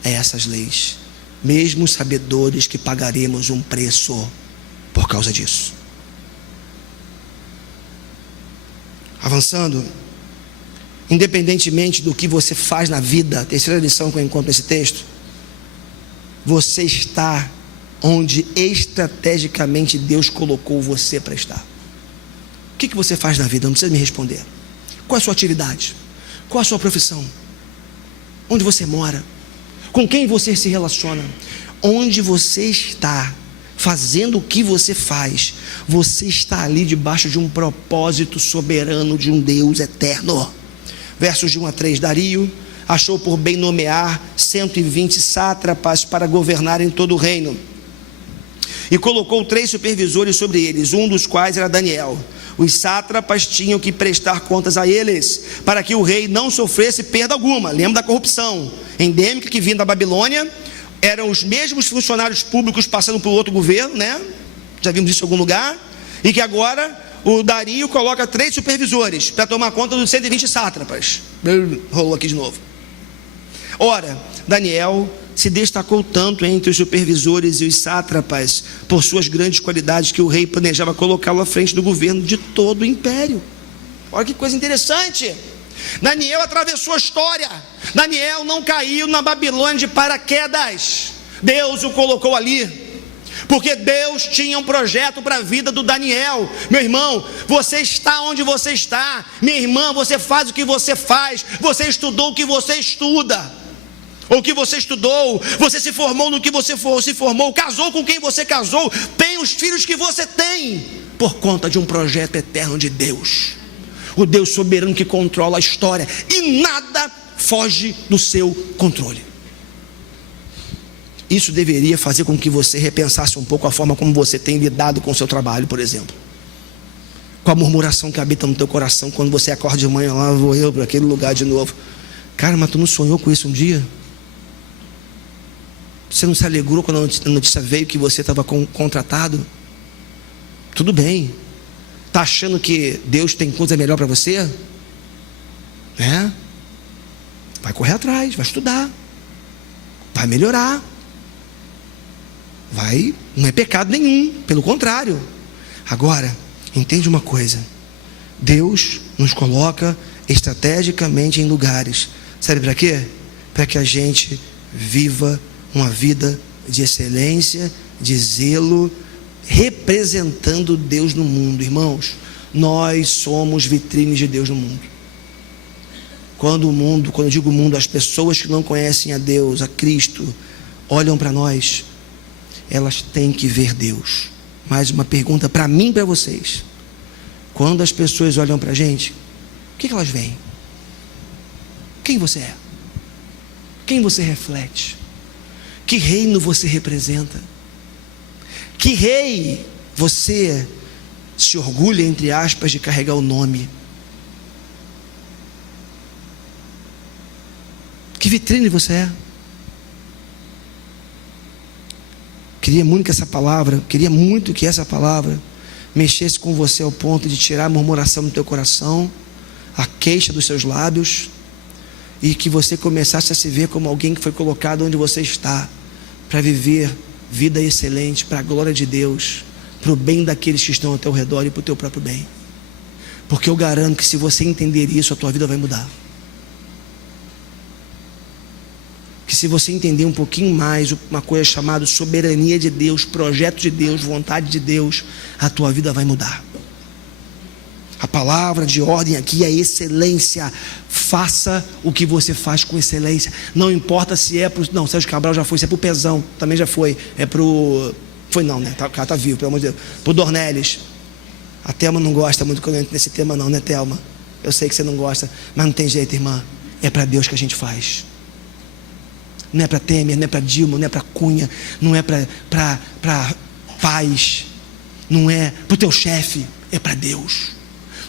a essas leis, mesmo sabedores que pagaremos um preço por causa disso. Avançando, independentemente do que você faz na vida, a terceira lição que eu encontro nesse texto: você está onde estrategicamente Deus colocou você para estar. O que você faz na vida? Não precisa me responder. Qual é a sua atividade? Qual a sua profissão? Onde você mora? Com quem você se relaciona? Onde você está fazendo o que você faz, você está ali debaixo de um propósito soberano de um Deus eterno. Versos de 1 a 3. Dario achou por bem nomear 120 sátrapas para governar em todo o reino, e colocou 3 supervisores sobre eles, um dos quais era Daniel. Os sátrapas tinham que prestar contas a eles, para que o rei não sofresse perda alguma. Lembra da corrupção endêmica que vinha da Babilônia? Eram os mesmos funcionários públicos passando por outro governo, né? Já vimos isso em algum lugar. E que agora o Dario coloca 3 supervisores para tomar conta dos 120 sátrapas. Rolou aqui de novo. Ora, Daniel se destacou tanto entre os supervisores e os sátrapas por suas grandes qualidades, que o rei planejava colocá-lo à frente do governo de todo o império. Olha que coisa interessante. Daniel atravessou a história. Daniel não caiu na Babilônia de paraquedas. Deus o colocou ali porque Deus tinha um projeto para a vida do Daniel. Meu irmão, você está onde você está. Minha irmã, você faz o que você faz. Você estudou o que você estuda, ou o que você estudou. Você se formou no que você se formou, casou com quem você casou, tem os filhos que você tem, por conta de um projeto eterno de Deus, o Deus soberano que controla a história, e nada foge do seu controle. Isso deveria fazer com que você repensasse um pouco a forma como você tem lidado com o seu trabalho, por exemplo, com a murmuração que habita no teu coração quando você acorda de manhã: lá vou eu para aquele lugar de novo. Cara, mas tu não sonhou com isso um dia? Você não se alegrou quando a notícia veio que você estava contratado? Tudo bem. Está achando que Deus tem coisa melhor para você? Vai correr atrás, vai estudar, vai melhorar. Não é pecado nenhum, pelo contrário. Agora, entende uma coisa: Deus nos coloca estrategicamente em lugares, sabe para quê? Para que a gente viva uma vida de excelência, de zelo, representando Deus no mundo. Irmãos, nós somos vitrines de Deus no mundo. Quando eu digo mundo, as pessoas que não conhecem a Deus, a Cristo, olham para nós, elas têm que ver Deus. Mais uma pergunta para mim e para vocês: quando as pessoas olham para a gente, o que elas veem? Quem você é? Quem você reflete? Que reino você representa? Que rei você se orgulha, entre aspas, de carregar o nome. Que vitrine você é. Queria muito que essa palavra mexesse com você ao ponto de tirar a murmuração do teu coração, a queixa dos seus lábios, e que você começasse a se ver como alguém que foi colocado onde você está, para viver vida excelente, para a glória de Deus, para o bem daqueles que estão ao teu redor e para o teu próprio bem. Porque eu garanto que se você entender isso, a tua vida vai mudar. Que se você entender um pouquinho mais uma coisa chamada soberania de Deus, projeto de Deus, vontade de Deus, a tua vida vai mudar. A palavra de ordem aqui é excelência. Faça o que você faz com excelência. Não importa se é pro... Não, Sérgio Cabral já foi, se é pro Pezão, também já foi. É pro... Foi não, né? O cara tá vivo, pelo amor de Deus. Pro Dornelles. A Thelma não gosta muito quando eu entro nesse tema não, né, Thelma? Eu sei que você não gosta, mas não tem jeito, irmã. É para Deus que a gente faz. Não é para Temer, não é para Dilma, não é para Cunha, não é para paz, não é para o teu chefe, é para Deus.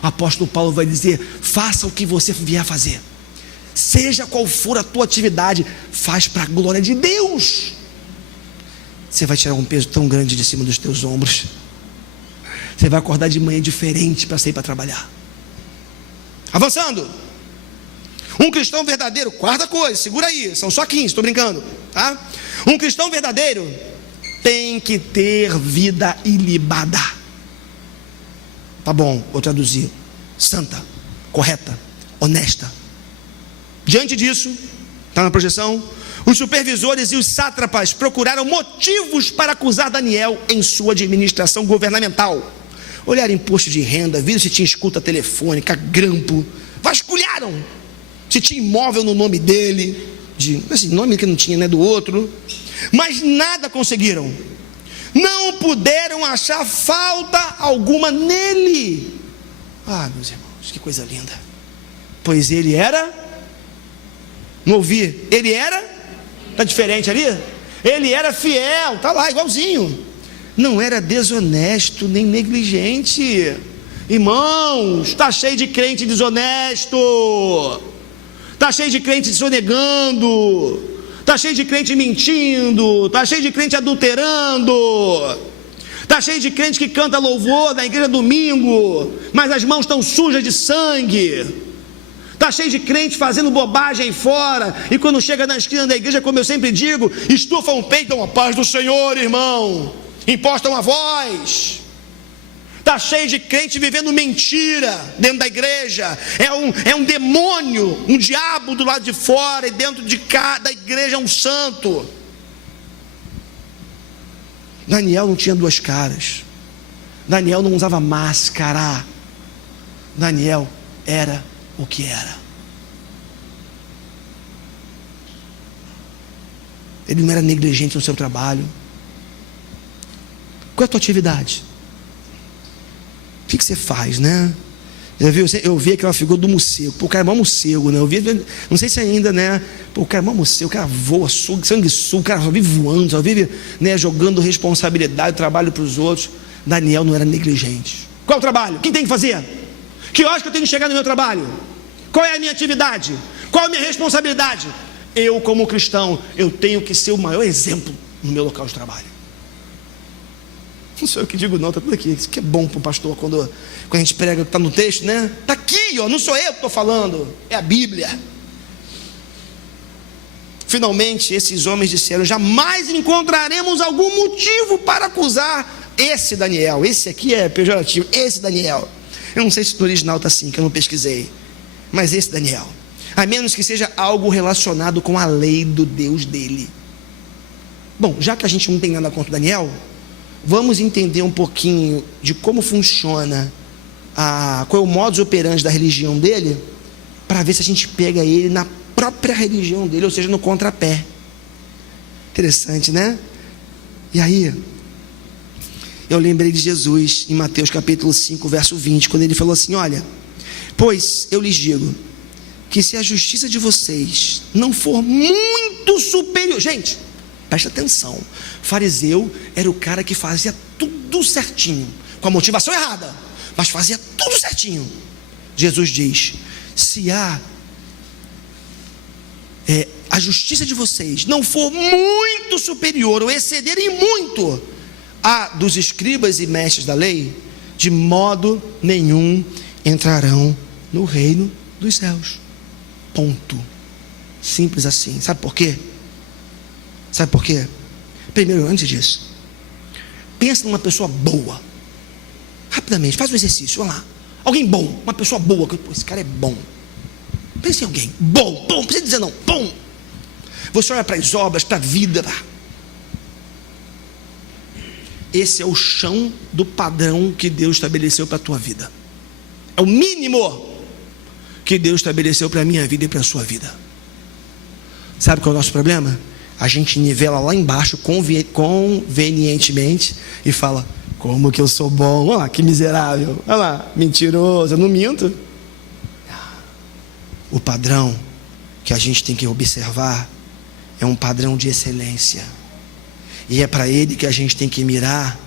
O apóstolo Paulo vai dizer: faça o que você vier fazer, seja qual for a tua atividade, faz para a glória de Deus. Você vai tirar um peso tão grande de cima dos teus ombros. Você vai acordar de manhã diferente para sair para trabalhar. Avançando. Um cristão verdadeiro, quarta coisa, segura aí, são só 15, estou brincando, tá? Um cristão verdadeiro tem que ter vida ilibada. Tá bom, vou traduzir: santa, correta, honesta. Diante disso, está na projeção, os supervisores e os sátrapas procuraram motivos para acusar Daniel em sua administração governamental. Olharam imposto de renda, viram se tinha escuta telefônica, grampo, vasculharam se tinha imóvel no nome dele, assim, nome que não tinha, né, do outro, mas nada conseguiram. Não puderam achar falta alguma nele. Ah, meus irmãos, que coisa linda. Pois ele era, não ouvi, ele era, está diferente ali? Ele era fiel, está lá, igualzinho. Não era desonesto, nem negligente. Irmãos, está cheio de crente desonesto. Está cheio de crente sonegando, está cheio de crente mentindo, está cheio de crente adulterando, está cheio de crente que canta louvor na igreja domingo, mas as mãos estão sujas de sangue. Está cheio de crente fazendo bobagem aí fora, e quando chega na esquina da igreja, como eu sempre digo, estufam o peito, dão a paz do Senhor, irmão, impostam a voz. Está cheio de crente vivendo mentira dentro da igreja. É um demônio, um diabo do lado de fora, e dentro de cá da igreja é um santo. Daniel não tinha duas caras. Daniel não usava máscara. Daniel era o que era. Ele não era negligente no seu trabalho. Qual é a tua atividade? O que você faz, né? Já viu? Eu vi aquela figura do morcego. Pô, o cara é mó morcego, né? Eu vi, não sei se ainda, né? Pô, o cara é mó morcego, o cara voa, sanguessuga, o cara só vive voando, só vive, né, jogando responsabilidade, trabalho para os outros. Daniel não era negligente. Qual é o trabalho? Quem tem que fazer? Que horas que eu tenho que chegar no meu trabalho? Qual é a minha atividade? Qual é a minha responsabilidade? Eu, como cristão, eu tenho que ser o maior exemplo no meu local de trabalho. Não sou eu que digo não, está tudo aqui. Isso que é bom para o pastor quando a gente prega, está no texto, né? Está aqui, ó, não sou eu que estou falando, é a Bíblia. Finalmente esses homens disseram: jamais encontraremos algum motivo para acusar esse Daniel. Esse aqui é pejorativo, esse Daniel. Eu não sei se no original está assim, que eu não pesquisei, mas esse Daniel, a menos que seja algo relacionado com a lei do Deus dele. Bom, já que a gente não tem nada contra Daniel, vamos entender um pouquinho de como funciona, qual é o modus operandi da religião dele, para ver se a gente pega ele na própria religião dele, ou seja, no contrapé. Interessante, né? E aí, eu lembrei de Jesus em Mateus capítulo 5, verso 20, quando ele falou assim: olha, pois eu lhes digo, que se a justiça de vocês não for muito superior... Gente, presta atenção, fariseu era o cara que fazia tudo certinho, com a motivação errada, mas fazia tudo certinho. Jesus diz: se a justiça de vocês não for muito superior ou excederem muito a dos escribas e mestres da lei, de modo nenhum entrarão no reino dos céus. Ponto. Simples assim. Sabe por quê? Sabe por quê? Primeiro, antes disso, pensa numa pessoa boa. Rapidamente, faz um exercício, olha lá. Alguém bom, uma pessoa boa. Pô, esse cara é bom. Pensa em alguém bom, não precisa dizer não, bom. Você olha para as obras, para a vida. Esse é o chão do padrão que Deus estabeleceu para a tua vida. É o mínimo que Deus estabeleceu para a minha vida e para a sua vida. Sabe qual é o nosso problema? A gente nivela lá embaixo convenientemente e fala: como que eu sou bom, olha lá, que miserável, olha lá, mentiroso, eu não minto. O padrão que a gente tem que observar é um padrão de excelência, e é para ele que a gente tem que mirar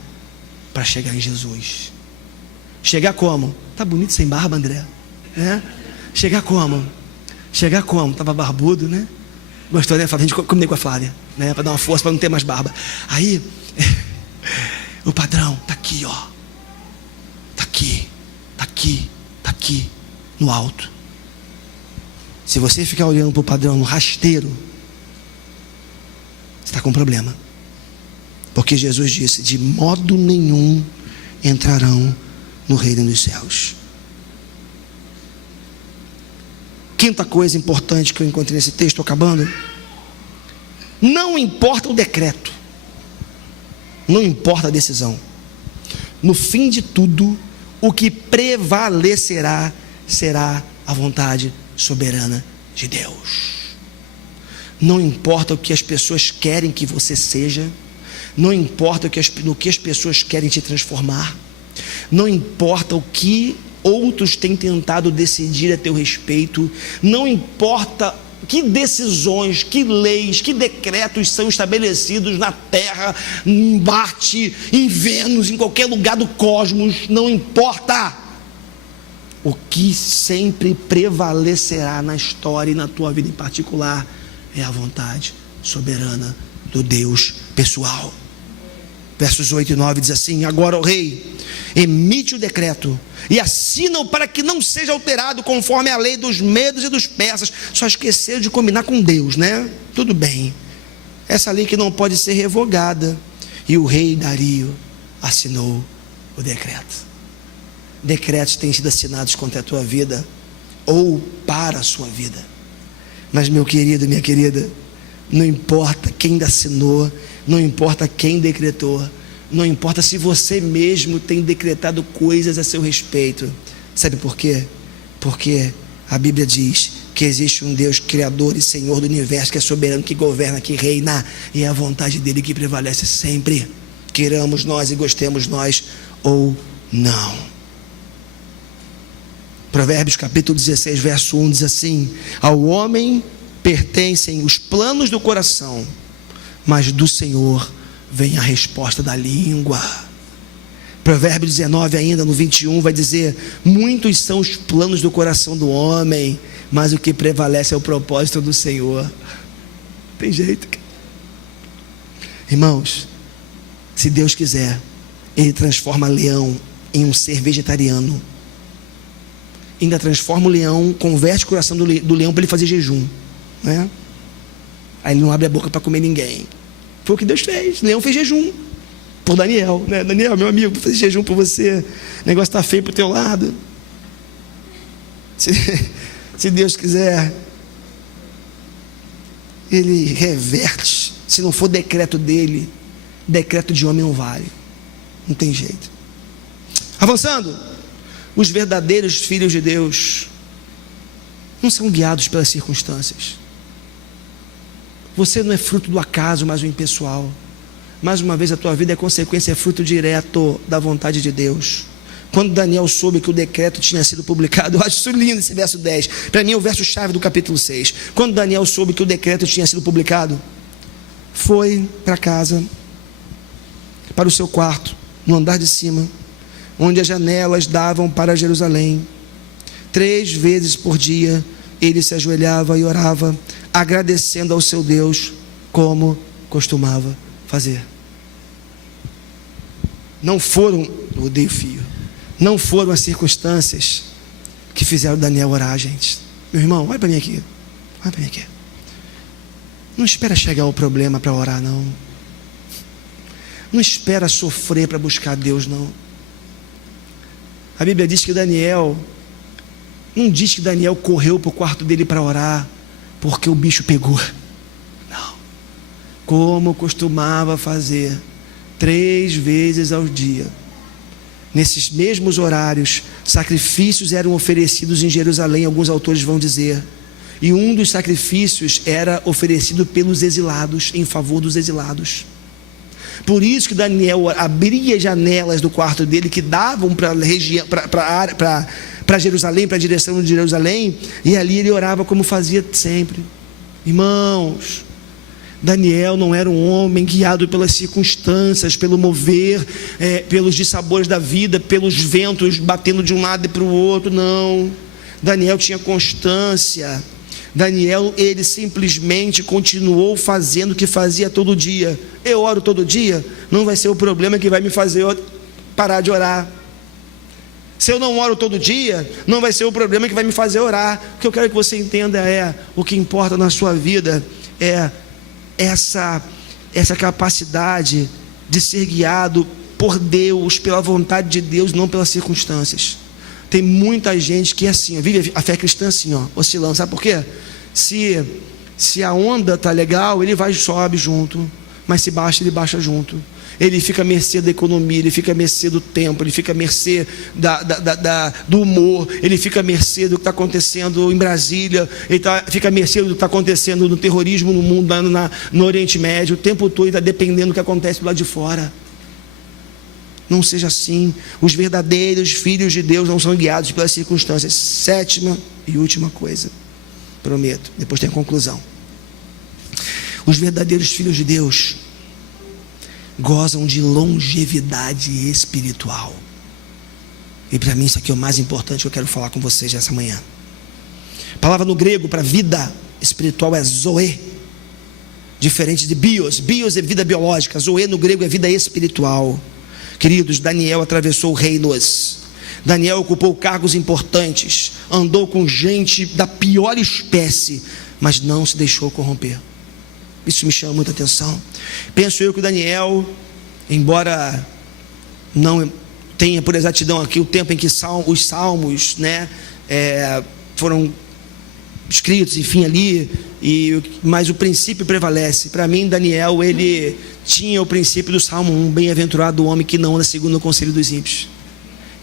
para chegar em Jesus. Chegar como? Tá bonito sem barba, André? Chegar como? Chegar como? Tava barbudo, né? Gostou, né? A gente combinei com a Flávia, né? Para dar uma força, para não ter mais barba. Aí, o padrão tá aqui, ó. Tá aqui, tá aqui, tá aqui, no alto. Se você ficar olhando para o padrão no rasteiro, você está com um problema. Porque Jesus disse: de modo nenhum entrarão no reino dos céus. Quinta coisa importante que eu encontrei nesse texto, estou acabando. Não importa o decreto, não importa a decisão, no fim de tudo, o que prevalecerá será a vontade soberana de Deus. Não importa o que as pessoas querem que você seja, não importa no que as pessoas querem te transformar, não importa o que outros têm tentado decidir a teu respeito, não importa que decisões, que leis, que decretos são estabelecidos na Terra, em Marte, em Vênus, em qualquer lugar do cosmos, não importa. O que sempre prevalecerá na história e na tua vida em particular é a vontade soberana do Deus pessoal. Versos 8 e 9 diz assim: agora o rei emite o decreto e assina-o para que não seja alterado conforme a lei dos medos e dos persas. Só esqueceram de combinar com Deus, né? Tudo bem, essa lei que não pode ser revogada. E o rei Dario assinou o decreto. Decretos têm sido assinados contra a tua vida ou para a sua vida, mas meu querido, minha querida, não importa quem assinou, não importa quem decretou, não importa se você mesmo tem decretado coisas a seu respeito. Sabe por quê? Porque a Bíblia diz que existe um Deus criador e Senhor do universo, que é soberano, que governa, que reina, e é a vontade dele que prevalece sempre, queiramos nós e gostemos nós ou não. Provérbios capítulo 16, verso 1 diz assim: ao homem pertencem os planos do coração, mas do Senhor vem a resposta da língua. Provérbio 19 ainda no 21 vai dizer: muitos são os planos do coração do homem, mas o que prevalece é o propósito do Senhor. Tem jeito, irmãos. Se Deus quiser, Ele transforma leão em um ser vegetariano, ainda transforma o leão, converte o coração do leão para ele fazer jejum, né? Aí ele não abre a boca para comer ninguém. Foi o que Deus fez. O leão fez jejum por Daniel, né? Daniel, meu amigo, vou fazer jejum por você, o negócio está feio para o teu lado. Se Deus quiser, Ele reverte. Se não for decreto dele, decreto de homem não vale, não tem jeito. Avançando, os verdadeiros filhos de Deus não são guiados pelas circunstâncias. Você não é fruto do acaso, mas o impessoal. Mais uma vez, a tua vida é consequência, é fruto direto da vontade de Deus. Quando Daniel soube que o decreto tinha sido publicado, eu acho isso lindo esse verso 10, para mim é o verso chave do capítulo 6. Quando Daniel soube que o decreto tinha sido publicado, foi para casa, para o seu quarto, no andar de cima, onde as janelas davam para Jerusalém. 3 vezes por dia ele se ajoelhava e orava, agradecendo ao seu Deus, como costumava fazer. Não foram, eu odeio fio, não foram as circunstâncias que fizeram Daniel orar, gente. Meu irmão, olha para mim aqui, olha para mim aqui. Não espera chegar o problema para orar, não. Não espera sofrer para buscar Deus, não. A Bíblia diz que Daniel, não diz que Daniel correu para o quarto dele para orar, porque o bicho pegou. Não. Como costumava fazer, 3 vezes ao dia. Nesses mesmos horários, sacrifícios eram oferecidos em Jerusalém, alguns autores vão dizer. E um dos sacrifícios era oferecido pelos exilados, em favor dos exilados. Por isso que Daniel abria janelas do quarto dele que davam para Jerusalém, para a direção de Jerusalém, e ali ele orava como fazia sempre. Irmãos, Daniel não era um homem guiado pelas circunstâncias, pelo mover, pelos dissabores da vida, pelos ventos batendo de um lado e para o outro, não. Daniel tinha constância. Daniel, ele simplesmente continuou fazendo o que fazia todo dia. Eu oro todo dia, não vai ser o problema que vai me fazer parar de orar. Se eu não oro todo dia, não vai ser o problema que vai me fazer orar. O que eu quero que você entenda o que importa na sua vida é essa capacidade de ser guiado por Deus, pela vontade de Deus, não pelas circunstâncias. Tem muita gente que é assim, vive a fé cristã assim, oscilando. Sabe por quê? Se a onda está legal, ele vai e sobe junto. Mas se baixa, ele baixa junto. Ele fica à mercê da economia, ele fica à mercê do tempo, ele fica à mercê do humor, ele fica à mercê do que está acontecendo em Brasília, fica à mercê do que está acontecendo no terrorismo no mundo, no Oriente Médio. O tempo todo ele está dependendo do que acontece do lado de fora. Não seja assim. Os verdadeiros filhos de Deus não são guiados pelas circunstâncias. 7ª e última coisa, prometo, depois tem a conclusão. Os verdadeiros filhos de Deus gozam de longevidade espiritual. E para mim isso aqui é o mais importante que eu quero falar com vocês essa manhã. A palavra no grego para vida espiritual é zoe, diferente de bios. Bios é vida biológica, zoe no grego é vida espiritual. Queridos, Daniel atravessou reinos. Daniel ocupou cargos importantes, andou com gente da pior espécie, mas não se deixou corromper. Isso me chama muita atenção. Penso eu que Daniel, embora não tenha por exatidão aqui o tempo em que os salmos, foram escritos, enfim, ali, mas o princípio prevalece. Para mim, Daniel, ele tinha o princípio do Salmo 1, bem-aventurado o homem que não anda segundo o conselho dos ímpios,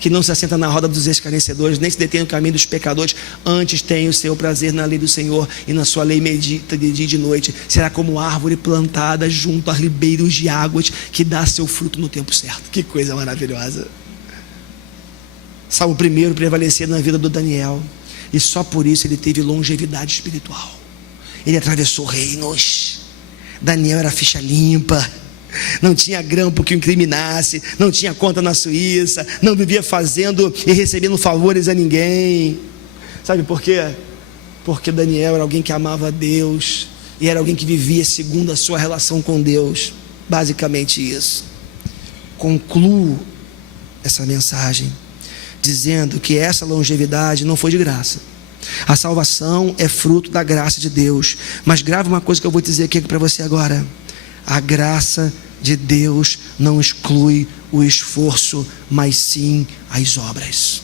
que não se assenta na roda dos escarnecedores, nem se detém no caminho dos pecadores, antes tem o seu prazer na lei do Senhor, e na sua lei medita de dia e de noite. Será como árvore plantada junto a ribeiros de águas, que dá seu fruto no tempo certo. Que coisa maravilhosa. Salmo 1 prevalecendo na vida do Daniel, e só por isso ele teve longevidade espiritual. Ele atravessou reinos. Daniel era ficha limpa, não tinha grampo que o incriminasse, não tinha conta na Suíça, não vivia fazendo e recebendo favores a ninguém. Sabe por quê? Porque Daniel era alguém que amava a Deus, e era alguém que vivia segundo a sua relação com Deus. Basicamente isso. Concluo essa mensagem dizendo que essa longevidade não foi de graça. A salvação é fruto da graça de Deus. Mas grava uma coisa que eu vou dizer aqui para você agora: a graça de Deus não exclui o esforço, mas sim as obras.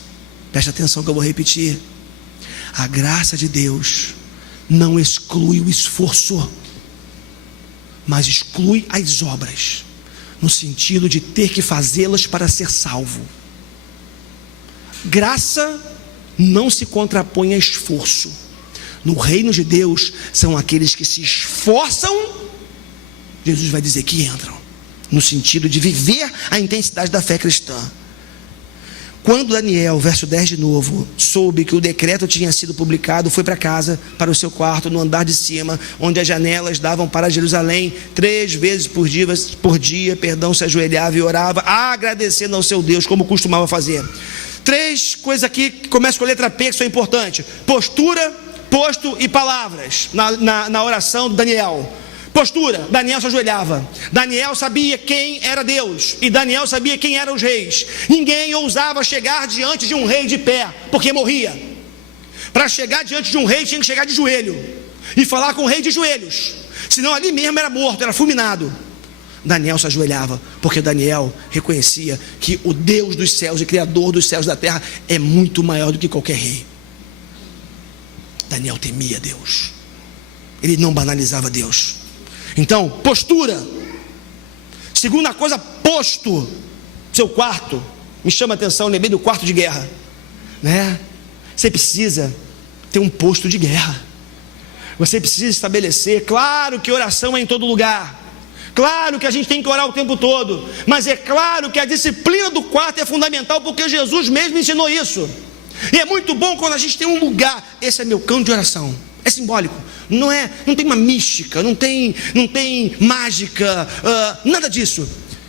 Presta atenção que eu vou repetir. A graça de Deus não exclui o esforço, mas exclui as obras, no sentido de ter que fazê-las para ser salvo. Graça não se contrapõe a esforço. No reino de Deus, são aqueles que se esforçam, Jesus vai dizer que entram, no sentido de viver a intensidade da fé cristã. Quando Daniel, verso 10 de novo, soube que o decreto tinha sido publicado, foi para casa, para o seu quarto, no andar de cima, onde as janelas davam para Jerusalém. 3 vezes por dia, se ajoelhava e orava, agradecendo ao seu Deus, como costumava fazer. 3 coisas aqui que começam com a letra P, que são importantes: postura, posto e palavras, na oração de Daniel. Postura, Daniel se ajoelhava. Daniel sabia quem era Deus, e Daniel sabia quem eram os reis. Ninguém ousava chegar diante de um rei de pé, porque morria. Para chegar diante de um rei tinha que chegar de joelho e falar com o rei de joelhos, senão ali mesmo era morto, era fulminado. Daniel se ajoelhava, porque Daniel reconhecia que o Deus dos céus e Criador dos céus e da terra é muito maior do que qualquer rei. Daniel temia Deus, ele não banalizava Deus. Então, postura. Segunda coisa, posto. Seu quarto, me chama a atenção, lembrei do quarto de guerra, né? Você precisa ter um posto de guerra. Você precisa estabelecer, claro que oração é em todo lugar, claro que a gente tem que orar o tempo todo, mas é claro que a disciplina do quarto é fundamental, porque Jesus mesmo ensinou isso. E é muito bom quando a gente tem um lugar. Esse é meu canto de oração. É simbólico, não tem uma mística, não tem mágica, nada disso.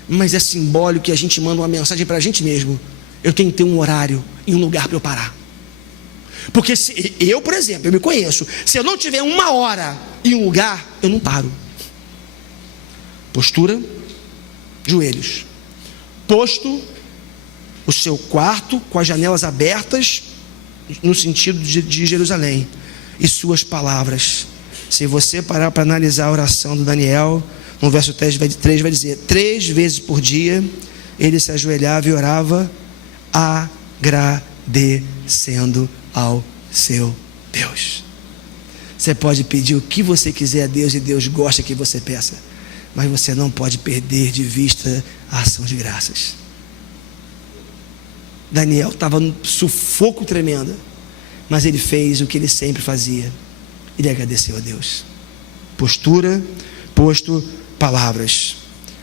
Mas é simbólico, que a gente manda uma mensagem para a gente mesmo: eu tenho que ter um horário e um lugar para eu parar. Porque se eu, por exemplo, eu me conheço, se eu não tiver 1 hora e um lugar, eu não paro. Postura, joelhos. Posto, o seu quarto com as janelas abertas, no sentido de Jerusalém. E suas palavras. Se você parar para analisar a oração do Daniel, no verso 3 vai dizer: 3 vezes por dia ele se ajoelhava e orava, agradecendo ao seu Deus. Você pode pedir o que você quiser a Deus, e Deus gosta que você peça, mas você não pode perder de vista a ação de graças. Daniel estava num sufoco tremendo, mas ele fez o que ele sempre fazia: ele agradeceu a Deus. Postura, posto, palavras.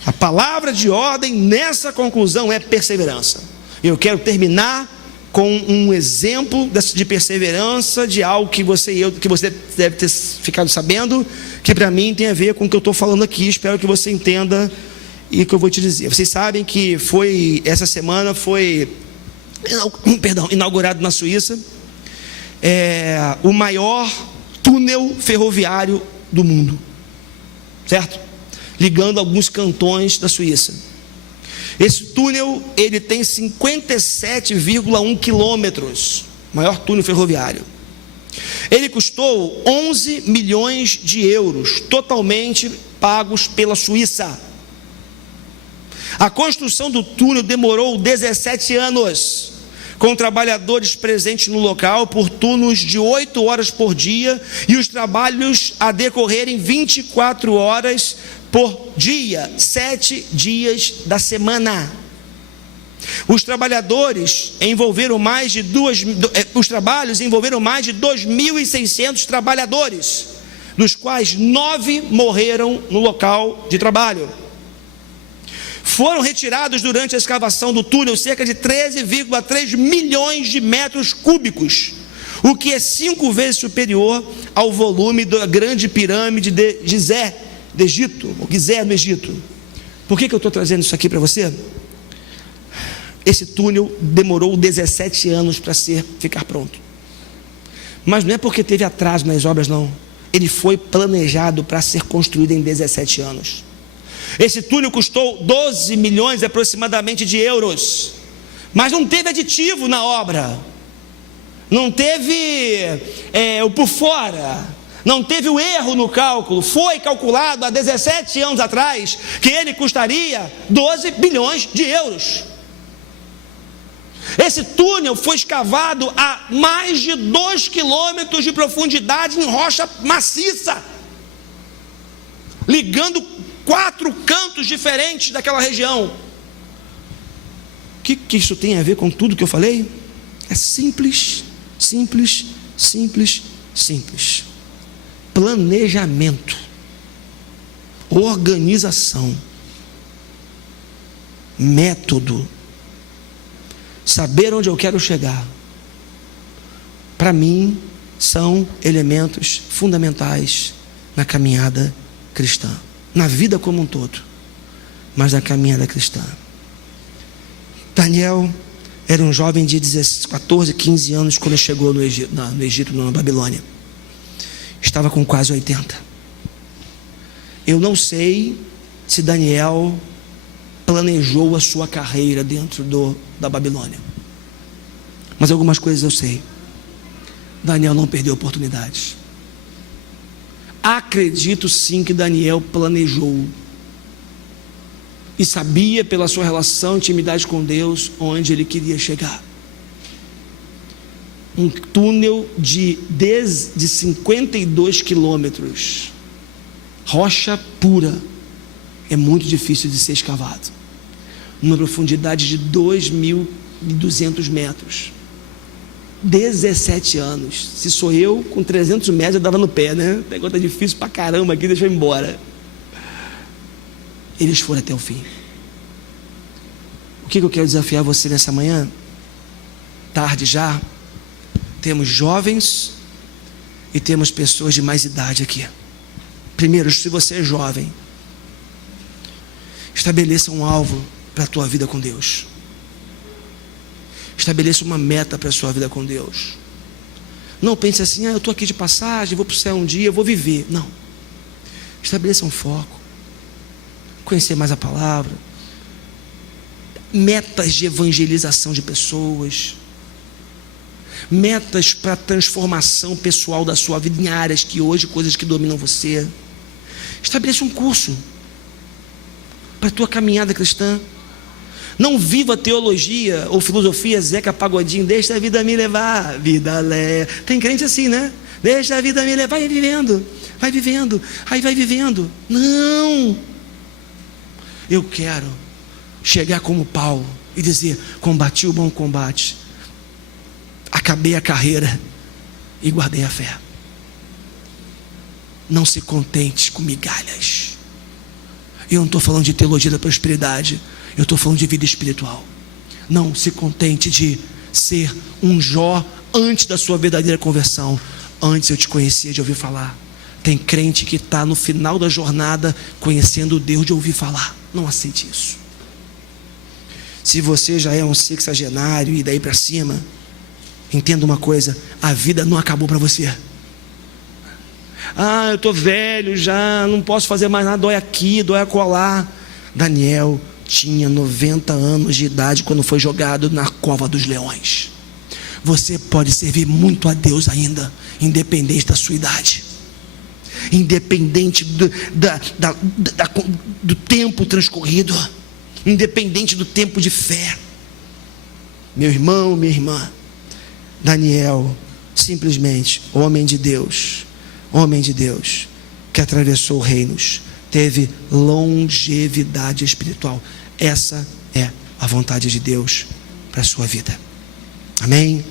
A palavra de ordem nessa conclusão é perseverança. Eu quero terminar com um exemplo de perseverança, de algo que você deve ter ficado sabendo, que para mim tem a ver com o que eu estou falando aqui. Espero que você entenda e que eu vou te dizer. Vocês sabem que essa semana foi inaugurado na Suíça o maior túnel ferroviário do mundo, certo? Ligando alguns cantões da Suíça. Esse túnel, ele tem 57,1 quilômetros, maior túnel ferroviário. Ele custou 11 milhões de euros, totalmente pagos pela Suíça. A construção do túnel demorou 17 anos, com trabalhadores presentes no local por turnos de 8 horas por dia, e os trabalhos a decorrerem 24 horas por dia, 7 dias da semana. Os trabalhos envolveram mais de 2.600 trabalhadores, dos quais 9 morreram no local de trabalho. Foram retirados durante a escavação do túnel cerca de 13,3 milhões de metros cúbicos, o que é 5 vezes superior ao volume da grande pirâmide de Gizé, do Egito, ou Gizé no Egito. Por que eu estou trazendo isso aqui para você? Esse túnel demorou 17 anos para ficar pronto. Mas não é porque teve atraso nas obras, não. Ele foi planejado para ser construído em 17 anos. Esse túnel custou 12 milhões aproximadamente de euros, mas não teve aditivo na obra, não teve o por fora, não teve o erro no cálculo. Foi calculado há 17 anos atrás que ele custaria 12 bilhões de euros. Esse túnel foi escavado a mais de 2 quilômetros de profundidade em rocha maciça, ligando 4 cantos diferentes daquela região. O que isso tem a ver com tudo que eu falei? É simples, simples, simples, simples. Planejamento, organização, método. saber onde eu quero chegar, para mim, são elementos fundamentais na caminhada cristã, na vida como um todo, mas na caminhada cristã. Daniel era um jovem de 14, 15 anos quando chegou no Egito, na Babilônia. Estava com quase 80. Eu não sei se Daniel planejou a sua carreira dentro da Babilônia, mas algumas coisas eu sei. Daniel não perdeu oportunidades. Acredito sim que Daniel planejou e sabia pela sua relação, intimidade com Deus, onde ele queria chegar. Um túnel de 52 quilômetros, rocha pura, é muito difícil de ser escavado, numa profundidade de 2.200 metros. 17 anos. Se sou eu, com 300 metros eu dava no pé, né? O negócio tá difícil pra caramba aqui, deixa eu ir embora. Eles foram até o fim. O que eu quero desafiar você nessa manhã? Tarde já. Temos jovens e temos pessoas de mais idade aqui. Primeiro, se você é jovem, estabeleça um alvo para a tua vida com Deus. Estabeleça uma meta para a sua vida com Deus. Não pense assim, eu estou aqui de passagem, vou para o céu um dia, eu vou viver. Não. Estabeleça um foco. Conhecer mais a palavra. Metas de evangelização de pessoas. Metas para transformação pessoal da sua vida em áreas que hoje, coisas que dominam você. Estabeleça um curso para a tua caminhada cristã. Não viva teologia ou filosofia Zeca Pagodinho, deixa a vida me levar, vida leva. Tem crente assim, né? Deixa a vida me levar, vai vivendo, aí vai vivendo. Não! Eu quero chegar como Paulo e dizer: combati o bom combate, acabei a carreira e guardei a fé. Não se contente com migalhas. Eu não estou falando de teologia da prosperidade, eu estou falando de vida espiritual. Não se contente de ser um Jó antes da sua verdadeira conversão. Antes eu te conhecia de ouvir falar. Tem crente que está no final da jornada conhecendo o Deus de ouvir falar. Não aceite isso. Se você já é um sexagenário e daí para cima, entenda uma coisa: a vida não acabou para você. Eu estou velho já, não posso fazer mais nada, dói aqui, dói acolá. Daniel tinha 90 anos de idade quando foi jogado na cova dos leões. Você pode servir muito a Deus ainda, independente da sua idade, independente do tempo transcorrido, independente do tempo de fé. Meu irmão, minha irmã, Daniel, simplesmente homem de Deus, que atravessou reinos, teve longevidade espiritual. Essa é a vontade de Deus para a sua vida. Amém?